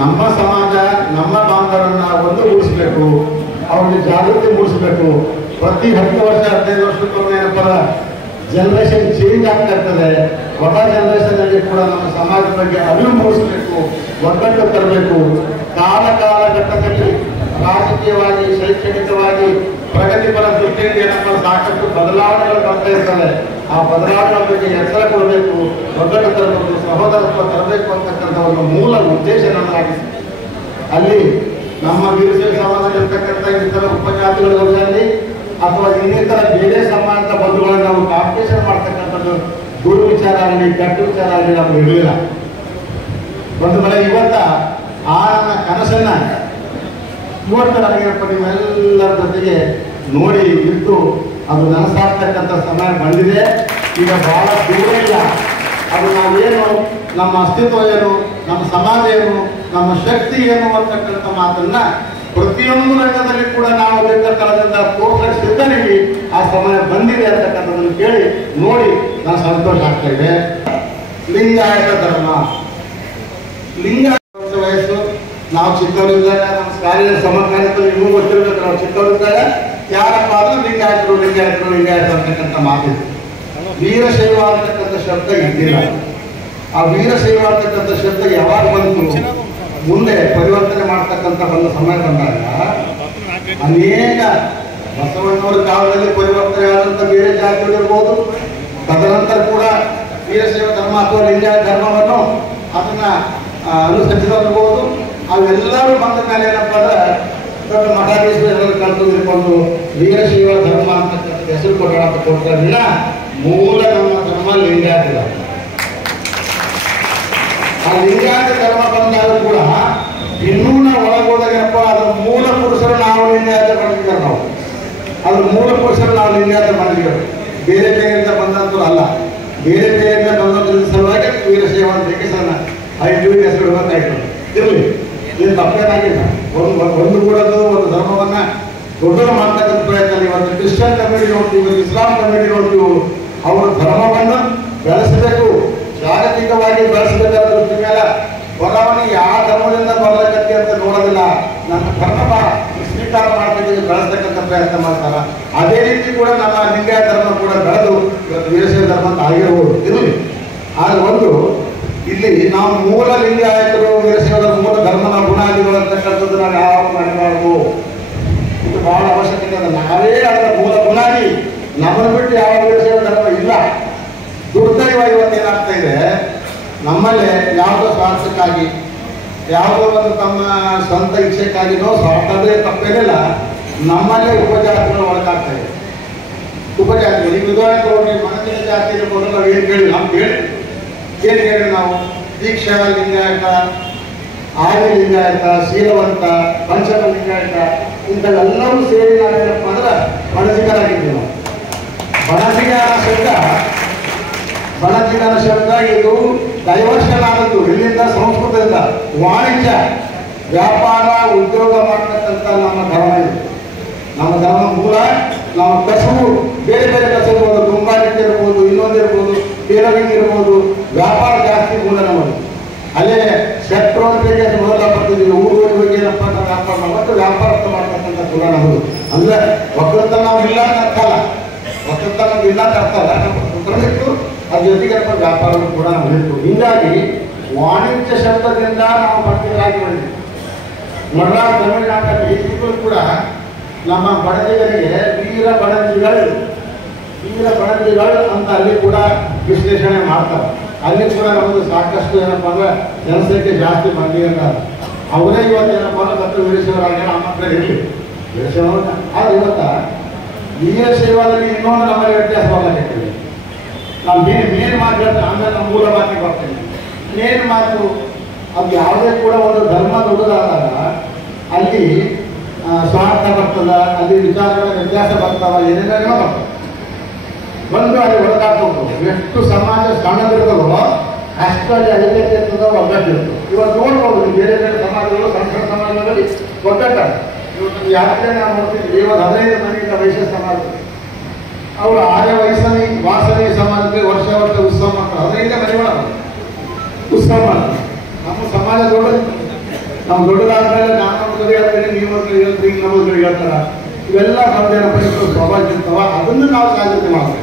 ನಮ್ಮ ಸಮಾಜ ನಮ್ಮ ಬಾಂಧವರನ್ನ ಒಂದುಗೂಡಿಸ್ಬೇಕು, ಅವ್ರಿಗೆ ಜಾಗೃತಿ ಮೂಡಿಸ್ಬೇಕು. ಪ್ರತಿ 10 ವರ್ಷ 15 ವರ್ಷಕ್ಕೊಮ್ಮೆ ಏನಪ್ಪ ಜನರೇಷನ್ ಚೇಂಜ್ ಆಗ್ತಾ ಇರ್ತದೆ. ಹೊಸ ಜನರೇಷನ್ ಅಲ್ಲಿ ಕೂಡ ನಮ್ಮ ಸಮಾಜದ ಬಗ್ಗೆ ಅರಿವು ಮೂಡಿಸಬೇಕು, ಒಗ್ಗಟ್ಟು ತರಬೇಕು. ಕಾಲಘಟ್ಟದಲ್ಲಿ ರಾಜಕೀಯವಾಗಿ ಶೈಕ್ಷಣಿಕವಾಗಿ ಪ್ರಗತಿಪರ ದೃಷ್ಟಿಯಿಂದ ಏನಪ್ಪ ಸಾಕಷ್ಟು ಬದಲಾವಣೆಗಳು ಬರ್ತಾ ಇರ್ತವೆ. ಆ ಬದಲಾವಣೆಗಳ ಬಗ್ಗೆ ಎಚ್ಚರ ಕೊಡಬೇಕು, ಒಗ್ಗಟ್ಟು ತರಬೇಕು, ಸಹೋದರತ್ವ ತರಬೇಕು ಅಂತಕ್ಕಂಥ ಒಂದು ಮೂಲ ಉದ್ದೇಶ ನಮ್ಮದಾಗಿದೆ. ಅಲ್ಲಿ ನಮ್ಮ ವೀರಶೈವ ಸಮಾಜದಲ್ಲಿರ್ತಕ್ಕಂಥ ಇತರ ಉಪಜಾತಿಗಳಲ್ಲಿ ಅಥವಾ ಇನ್ನಿತರ ಬೇರೆ ಸಮಾಜದ ಬಂಧುಗಳನ್ನು ನಾವು ಕಾಂಪಿಟೇಷನ್ ಮಾಡ್ತಕ್ಕಂಥದ್ದು ದೂರ ವಿಚಾರ ಆಗಲಿ ಕೆಟ್ಟ ವಿಚಾರ ಆಗಲಿ ನಮ್ಗೆ ಇರಲಿಲ್ಲ. ಒಂದು ಮನೆ ಇವತ್ತ ಆ ನನ್ನ ಕನಸನ್ನ ಇವತ್ತು ನನಗೇನಪ್ಪ ನಿಮ್ಮೆಲ್ಲರ ಜೊತೆಗೆ ನೋಡಿ ಇದ್ದು ಅದು ನನಸಾಗ್ತಕ್ಕಂಥ ಸಮಯ ಬಂದಿದೆ. ಈಗ ಬಹಳ ದೂರ ಇಲ್ಲ. ಅದು ನಾವೇನು, ನಮ್ಮ ಅಸ್ತಿತ್ವ ಏನು, ನಮ್ಮ ಸಮಾಜ ಏನು, ನಮ್ಮ ಶಕ್ತಿ ಏನು ಅಂತಕ್ಕಂಥ ಮಾತನ್ನ ಪ್ರತಿಯೊಂದು ರಂಗದಲ್ಲಿ ಕೂಡ ನಾವು ತಳದಿಂದ ತೋರ್ಸಕ್ಕೆ ಸಿದ್ಧನಿಗೆ ಆ ಸಮಯ ಬಂದಿದೆ ಅಂತಕ್ಕಂಥದ್ದನ್ನು ಕೇಳಿ ನೋಡಿ ನಾನು ಸಂತೋಷ ಆಗ್ತಾ ಇದೆ. ಲಿಂಗಾಯತ ಧರ್ಮ, ಲಿಂಗಾಯತ ವಯಸ್ಸು ನಾವು ಚಿಕ್ಕವರಿದ್ದಾಗ ನಮ್ಮ ಶಾಲೆಯ ಸಮಕಾಲದಲ್ಲಿ ಇನ್ನೂ ಗೊತ್ತಿರಬೇಕು. ನಾವು ಚಿಕ್ಕವರಿದ್ದಾಗ ಯಾರಪ್ಪ ಆದ್ರೂ ಲಿಂಗಾಯತರು ಲಿಂಗಾಯತರು ಲಿಂಗಾಯತ ಅಂತಕ್ಕಂಥ ಮಾತಿತ್ತು. ವೀರಶೈವ ಅಂತಕ್ಕಂಥ ಶಬ್ದ ಇದ್ದಿಲ್ಲ. ಆ ವೀರಶೈವ ಅಂತಕ್ಕಂಥ ಶಬ್ದ ಯಾವಾಗ ಬಂತು, ಮುಂದೆ ಪರಿವರ್ತನೆ ಮಾಡ್ತಕ್ಕಂಥ ಒಂದು ಸಮಯ ಬಂದಾಗ ಅನೇಕ ಬಸವಣ್ಣವರ ಕಾಲದಲ್ಲಿ ಪರಿವರ್ತನೆ ಆದಂಥ ಬೇರೆ ಜಾತಿಗಳಿರ್ಬೋದು. ತದನಂತರ ಕೂಡ ವೀರಶೈವ ಧರ್ಮ ಅಥವಾ ಲಿಂಗಾಯತ ಧರ್ಮವನ್ನು ಅದನ್ನ ಅನುಸರಿಸಿರ್ಬೋದು. ಅವೆಲ್ಲರೂ ಬಂದ ಮೇಲೆ ಏನಪ್ಪ ಅಂದ್ರೆ ದೊಡ್ಡ ಮಠಾಧೀಶರು ಕಲ್ತು ಇರ್ಕೊಂಡು ವೀರಶೈವ ಧರ್ಮ ಅಂತಕ್ಕಂಥ ಹೆಸರು ಕೊಟ್ಟರೆ ಮೂಲ ನಮ್ಮ ಧರ್ಮ ಲಿಂಗಾಯತ ಧರ್ಮ. ಆ ಲಿಂಗಾಯತ ಧರ್ಮ ಬಂದಾಗ ಕೂಡ ಇನ್ನೂ ನಾವು ಒಳಗೋದಾಗೇನಪ್ಪ ಅದ್ರ ಮೂಲ ಪುರುಷರು ನಾವು ಲಿಂಗಾಯತ ಮಾಡಿದ್ದಾರೆ. ನಾವು ಅದ್ರ ಮೂಲ ಪುರುಷರು ನಾವು ಲಿಂಗಾಯತ ಮಾಡಿದ್ದೇವೆ. ಬೇರೆ ಬೇರೆಯಿಂದ ಬಂದಂತೂ ಅಲ್ಲ. ಬೇರೆ ಬೇರೆಯಿಂದ ಬಂದಂತ ಸಲುವಾಗಿ ವೀರಶೈವ ಅಂತ ಹೆಸರನ್ನ ಹೆಸರು ಇಡಬೇಕಾಯ್ತು. ಇರಲಿ, ಇದು ತಪ್ಪೇನಾಗಿಲ್ಲ. ಒಂದು ಕೂಡದು ಒಂದು ಧರ್ಮವನ್ನ ದೊಡ್ಡ ಮಾಡ್ತಕ್ಕಂಥ ಪ್ರಯತ್ನ. ಇವತ್ತು ಕ್ರಿಶ್ಚಿಯನ್ ಕಮ್ಯುನಿಟಿ ನೋಡ್ತೀವಿ, ಇಸ್ಲಾಂ ಕಮ್ಯುನಿಟಿ ನೋಡ್ತೀವಿ. ಅವರ ಧರ್ಮವನ್ನು ಬೆಳೆಸಬೇಕು, ಜಾಗತಿಕವಾಗಿ ಬೆಳೆಸಬೇಕಾದ ದೃಷ್ಟಿ ಮೇಲೆ ಬದಲಾವಣೆ ಯಾವ ಧರ್ಮದಿಂದ ಬರಲಕತ್ತಿ ಅಂತ ನೋಡೋದಿಲ್ಲ. ನಮ್ಮ ಧರ್ಮ ಸ್ವೀಕಾರ ಮಾಡ್ತಕ್ಕಂಥ ಬೆಳೆಸ್ತಕ್ಕಂಥ ಪ್ರಯತ್ನ ಮಾಡ್ತಾರ. ಅದೇ ರೀತಿ ಕೂಡ ನಮ್ಮ ಲಿಂಗಾಯತ ಧರ್ಮ ಕೂಡ ಬೆಳೆದು ಇವತ್ತು ವೀರಶೈವ ಧರ್ಮ ಅಂತ ಆಗಿರಬಹುದು. ಇರಲಿ, ಆದ್ರೆ ಒಂದು ಇಲ್ಲಿ ನಾವು ಮೂಲ ಲಿಂಗಾಯತರು ವೀರಶೈವರ ಮೂಲ ಧರ್ಮದ ಗುಣಾದಿಗಳು ಅಂತಕ್ಕಂಥದ್ದು ನಾವು ಯಾವ ಮಾಡಬಾರ್ದು. ಇದು ಬಹಳ ಅವಶ್ಯಕತೆ ಇದೆ. ನಾವೇ ಅದರ ಮೂಲ ಗುಣಾದಿ, ನಮ್ಮನ್ನು ಬಿಟ್ಟು ಯಾವ ವೀರಶೈವ ಧರ್ಮ ಇಲ್ಲ. ದುರ್ದೈವ ಇವತ್ತೇನಾಗ್ತಾ ಇದೆ, ನಮ್ಮಲ್ಲೇ ಯಾವುದೋ ಸ್ವಾರ್ಥಕ್ಕಾಗಿ, ಯಾವುದೋ ಒಂದು ತಮ್ಮ ಸ್ವಂತ ಇಚ್ಛೆಕ್ಕಾಗಿನೋ, ಸ್ವಾರ್ಥದೇ ತಪ್ಪೇನಿಲ್ಲ, ನಮ್ಮಲ್ಲೇ ಉಪಜಾತಿಗಳು ಒಳಗಾಗ್ತಾ ಇದೆ. ಉಪಜಾತಿಗಳು ಈಗ ಉದಾಹರಣೆ ನೋಡಿ, ಮನಸ್ಸಿನ ಜಾತಿ ಇರ್ಬೋದು. ನಾವು ಏನು ಕೇಳಿ, ನಾವು ಏನು ಹೇಳಿ ನಾವು ದೀಕ್ಷಾ ಲಿಂಗಾಯತ, ಆದಿ ಲಿಂಗಾಯತ, ಶೀಲವಂತ, ಪಂಚಮ ಲಿಂಗಾಯತ ಇಂಥವೆಲ್ಲವೂ ಸೇರಿ ನಾವೇನಪ್ಪ ಅಂದ್ರೆ ಬಣಜಿಗರಾಗಿದ್ದೀವಿ ನಾವು. ಬಣಜಿಗರ ಶಬ್ದ ಇದು ಡೈವರ್ಷನ್ ಆದದ್ದು. ಇಲ್ಲಿಂದ ಸಂಸ್ಕೃತದಿಂದ ವಾಣಿಜ್ಯ, ವ್ಯಾಪಾರ, ಉದ್ಯೋಗ ಮಾಡ್ತಕ್ಕಂಥ ನಮ್ಮ ಧರ್ಮ ಇದು. ನಮ್ಮ ಧರ್ಮ ಮೂಲ ನಮ್ಮ ಕಸುಬು ಬೇರೆ ಬೇರೆ ಕಸುಬು, ತುಂಬಾರಿಕೆ ಇರ್ಬೋದು, ಇನ್ನೊಂದಿರ್ಬೋದು, ಟೇಲರಿಂಗ್ ಇರ್ಬೋದು, ವ್ಯಾಪಾರ ಜಾಸ್ತಿ ಮೂಲ ನಮ್ಮದು. ಅಲ್ಲೇ ಶೆಟ್ರು ಅಂತ ನಮ್ಮದು. ಅಂದ್ರೆ ಒಕ್ಕಲತನ ನಾವು ಇಲ್ಲ ಅಂತ ಅರ್ಥ ಅಲ್ಲ, ಒಕ್ಕಲತನ ನಾವು ಇಲ್ಲ ಅಂತ ಅರ್ಥ ಅಲ್ಲ, ನಮ್ಮ ಬರಬೇಕು. ಅದ್ರ ಜೊತೆಗೆ ನಮ್ಮ ವ್ಯಾಪಾರಗಳು ಕೂಡ ನಾವು ಇತ್ತು. ಹೀಗಾಗಿ ವಾಣಿಜ್ಯ ಶಬ್ದದಿಂದ ನಾವು ಪಟ್ಟಿಗಳಾಗಿ ಬಂದಿದ್ದೀವಿ. ಮಡ್ರಾಸ್ ತಮಿಳುನಾಡಲ್ಲಿ ಈಗಲೂ ಕೂಡ ನಮ್ಮ ಬಡಜಿಗರಿಗೆ ವೀರ ಬಡಜಿಗಳು ಅಂತ ಅಲ್ಲಿ ಕೂಡ ವಿಶ್ಲೇಷಣೆ ಮಾಡ್ತಾರೆ. ಅಲ್ಲಿ ಕೂಡ ನಮ್ಮದು ಸಾಕಷ್ಟು ಏನಪ್ಪ ಅಂದ್ರೆ ಜನಸಂಖ್ಯೆ ಜಾಸ್ತಿ ಮಂದಿ ಅಂತ ಅವರೇ ಇವತ್ತು ಏನಪ್ಪ ಅಂದ್ರೆ ಮತ್ತು ವೀರಶೈವರಾಗಿ ನಮ್ಮ ಹತ್ರ ಇರಲಿ ವೀರಶೈವ. ಆದ್ರೆ ಇವತ್ತ ವೀರಶೈವದಲ್ಲಿ ಇನ್ನೊಂದು ನಮಗೆ ವ್ಯತ್ಯಾಸವಾಗಲಿಕ್ಕೆ ನಾವು ಮೇನ್ ಮಾತು ಹೇಳ್ತೇನೆ, ಆಮೇಲೆ ನಮ್ಮ ಮೂಲ ಮಾತಿಗೆ ಬರ್ತೇನೆ. ಮೇನ್ ಮಾತು ಅದು ಯಾವುದೇ ಕೂಡ ಒಂದು ಧರ್ಮ ದೊಡ್ಡದಾದಾಗ ಅಲ್ಲಿ ಸ್ವಾರ್ಥ ಬರ್ತದ, ಅಲ್ಲಿ ವಿಚಾರಗಳ ವ್ಯತ್ಯಾಸ ಬರ್ತಾವ, ಏನೇನೋ ಬರ್ತದೆ. ಬಂದು ಅಲ್ಲಿ ಹೊರದಾಟ ಹೋಗ್ತದೆ. ಎಷ್ಟು ಸಮಾಜ ಸಣ್ಣದಿರ್ತದೋ ಅಷ್ಟಲ್ಲಿ ಅಧಿಕತೆ ಇರ್ತದೋ ಒಗ್ಗಟ್ಟಿರ್ತದೆ. ಇವತ್ತು ನೋಡ್ಬೋದು ಬೇರೆ ಬೇರೆ ಸಮಾಜಗಳು, ಸಣ್ಣ ಸಮಾಜಗಳಲ್ಲಿ ಒಗ್ಗಟ್ಟ. ಇವತ್ತು ಯಾತ್ರೆ ನಾವು ನೋಡ್ತೀವಿ, ಇವತ್ತು 15 ಮನೆಯಿಂದ ವೈಶ್ಯ ಸಮಾಜ ಅವರು ಆರ್ಯ ವಾಸನಿ ಸಮಾಜಕ್ಕೆ ವರ್ಷ ಉತ್ಸವ ಮಾಡ್ತಾರೆ. 15 ಮನೆಗಳ ಉತ್ಸವ ಮಾಡ್ತಾರೆ. ನಮ್ಮ ಸಮಾಜ ದೊಡ್ಡದು. ನಾವು ದೊಡ್ಡದಾದ್ಮೇಲೆ ನಾನು ಮಕ್ಕಳು ಹೇಳ್ತೀನಿ, ನೀವು ಮಕ್ಕಳು ಹೇಳ್ತೀವಿ, ನಮ್ಮ ಮಕ್ಕಳು ಹೇಳ್ತಾರ. ಇವೆಲ್ಲ ನಮ್ದೇನ ಪರಿಸ್ಥಿತಿ ಸ್ವಾಭಾವಿಕ ಇರ್ತವ. ಅದನ್ನು ನಾವು ಜಾಗೃತಿ ಮಾಡಬೇಕು.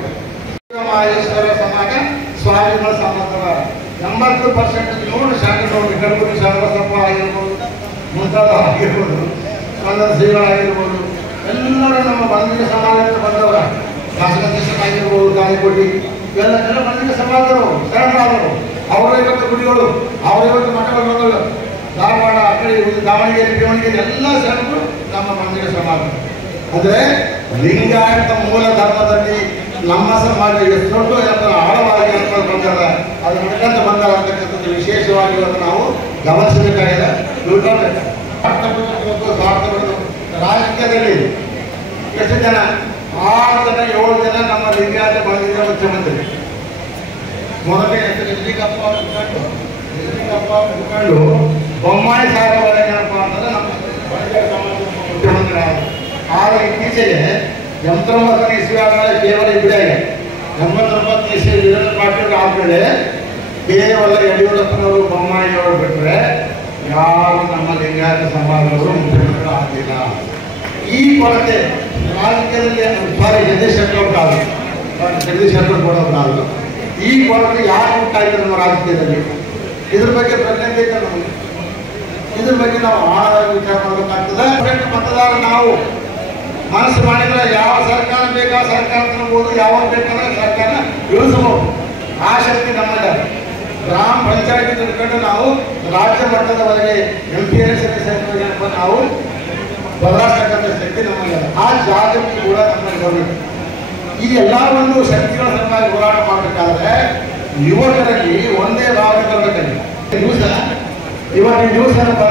ಮಹೇಶ್ವರ ಸಮಾಜ ಸ್ವಾಮಿಗಳ ಸಮಾಜ 80% ನೋಡು ಶಾಖೆಗಳು ಗರ್ಭುರಿ ಶಾಖಸಪ್ಪ ಆಗಿರ್ಬೋದು, ಮುಂತಾದ ಆಗಿರ್ಬೋದು, ಸ್ಪಂದನ ಶ್ರೀಗಳಾಗಿರ್ಬೋದು, ಎಲ್ಲರೂ ನಮ್ಮ ಬಂದಿನ ಸಮಾಜದಿಂದ ಬಂದವರ ಶಾಸಕಾಧ್ಯಕ್ಷರಾಗಿರ್ಬೋದು, ಗಾಳಿಕೋಟಿ ಇವೆಲ್ಲ ಬಂದಿನ ಸಮಾಜರು ಶರಣರಾದರು. ಅವರ ಇವತ್ತು ಗುಡಿಗಳು, ಅವರ ಇವತ್ತು ಮಠಗಳು, ಧಾರವಾಡ ಆ ಕಡೆ ದಾವಣಗೆರೆ ಪಿವಣಗೆರೆ ಎಲ್ಲ ಶರಣರು ನಮ್ಮ ಬಂದಿನ ಸಮಾಜ. ಆದರೆ ಲಿಂಗಾಯತ ಮೂಲ ಧರ್ಮದಲ್ಲಿ ನಮ್ಮ ಸಮಾಜ ಎಷ್ಟು ಆಳವಾಗಿ ಅನ್ಕೊಂಡು ಬಂದಾಗ ಅದು ನಡ್ಕೊಂತ ಬಂದಾಗ ಅಂತಕ್ಕಂಥದ್ದು ವಿಶೇಷವಾಗಿ ಇವತ್ತು ನಾವು ಗಮನಿಸಬೇಕಾಗಿದೆ. ರಾಜಕೀಯದಲ್ಲಿ ಎಷ್ಟು ಜನ 6 ಜನ 7 ಜನ ನಮ್ಮ ಲಿಂಗಾಯತ ಬಂದಿದ್ದ ಮುಖ್ಯಮಂತ್ರಿ. ಮೊದಲೇ ಲಿಂಗಪ್ಪ ಮುಖಂಡು ಬೊಮ್ಮಾಯಿ ಸಾಹೇಬರ ಏನಪ್ಪ ಅಂತಂದ್ರೆ ನಮ್ಮ ಮುಖ್ಯಮಂತ್ರಿ ಆದರು. ಆಗ ಇತ್ತೀಚೆಗೆ 89 ಇಸ್ವಿ ಆದಮೇಲೆ ಕೇವಲ ಇಬ್ಬರೇ 89 ಇಸ್ವಿ ವೀರೇಂದ್ರ ಪಾಟೀಲ್ ಆದಮೇಲೆ ಕೇವಲ ಯಡಿಯೂರಪ್ಪನವರು ಬೊಮ್ಮಾಯಿಯವರು ಬಿಟ್ಟರೆ ಯಾರು ನಮ್ಮ ಲಿಂಗಾಯತ ಸಮಾಜದವರು ಮುಖ್ಯಮಂತ್ರಿ ಆಗಿಲ್ಲ. ಈ ಕೊರತೆ ರಾಜಕೀಯದಲ್ಲಿ ಜಗದೀಶ್ ಶೆಟ್ಟರ್ ಕೊಡೋದು ಈ ಕೊರತೆ ಯಾರು ಉಂಟಾಗಿದೆ ನಮ್ಮ ರಾಜಕೀಯದಲ್ಲಿ? ಇದ್ರ ಬಗ್ಗೆ ಪ್ರಜ್ಞೆ ಇದೆ ನಮಗೆ. ಇದ್ರ ಬಗ್ಗೆ ನಾವು ಆಳವಾಗಿ ವಿಚಾರ ಮಾಡಬೇಕಾಗ್ತದೆ. ಮತದಾರ ನಾವು ಮನಸ್ಸು ಮಾಡಿದ್ರೆ ಯಾವ ಸರ್ಕಾರ ಬೇಕಾ ಸರ್ಕಾರ ತರಬಹುದು, ಯಾವಾಗ ಬೇಕಾದ್ರೆ ಸರ್ಕಾರ ಇಳಿಸಬಹುದು. ಆ ಶಕ್ತಿ ನಮ್ಮಲ್ಲಿ. ಗ್ರಾಮ ಪಂಚಾಯತಿ ತಿಳ್ಕೊಂಡು ನಾವು ರಾಜ್ಯ ಮಟ್ಟದವರೆಗೆ MP ಸದಸ್ಯರಿಗೆ ನಾವು ಬದಲಾಯಿಸ್ತಕ್ಕಂಥ ಶಕ್ತಿ ನಮ್ಮಲ್ಲಿ. ಆ ಜಾಗೃತಿ ಕೂಡ ನಮ್ಮಲ್ಲಿ ಬರಬೇಕು. ಈ ಎಲ್ಲ ಒಂದು ಶಕ್ತಿಗಳ ಸಲುವಾಗಿ ಹೋರಾಟ ಮಾಡಬೇಕಾದ್ರೆ ಯುವಕರಲ್ಲಿ ಒಂದೇ ಭಾವನೆ ಬರಬೇಕಲ್ಲಿ. ಇವತ್ತು ನ್ಯೂಸ್ ಏನಪ್ಪ,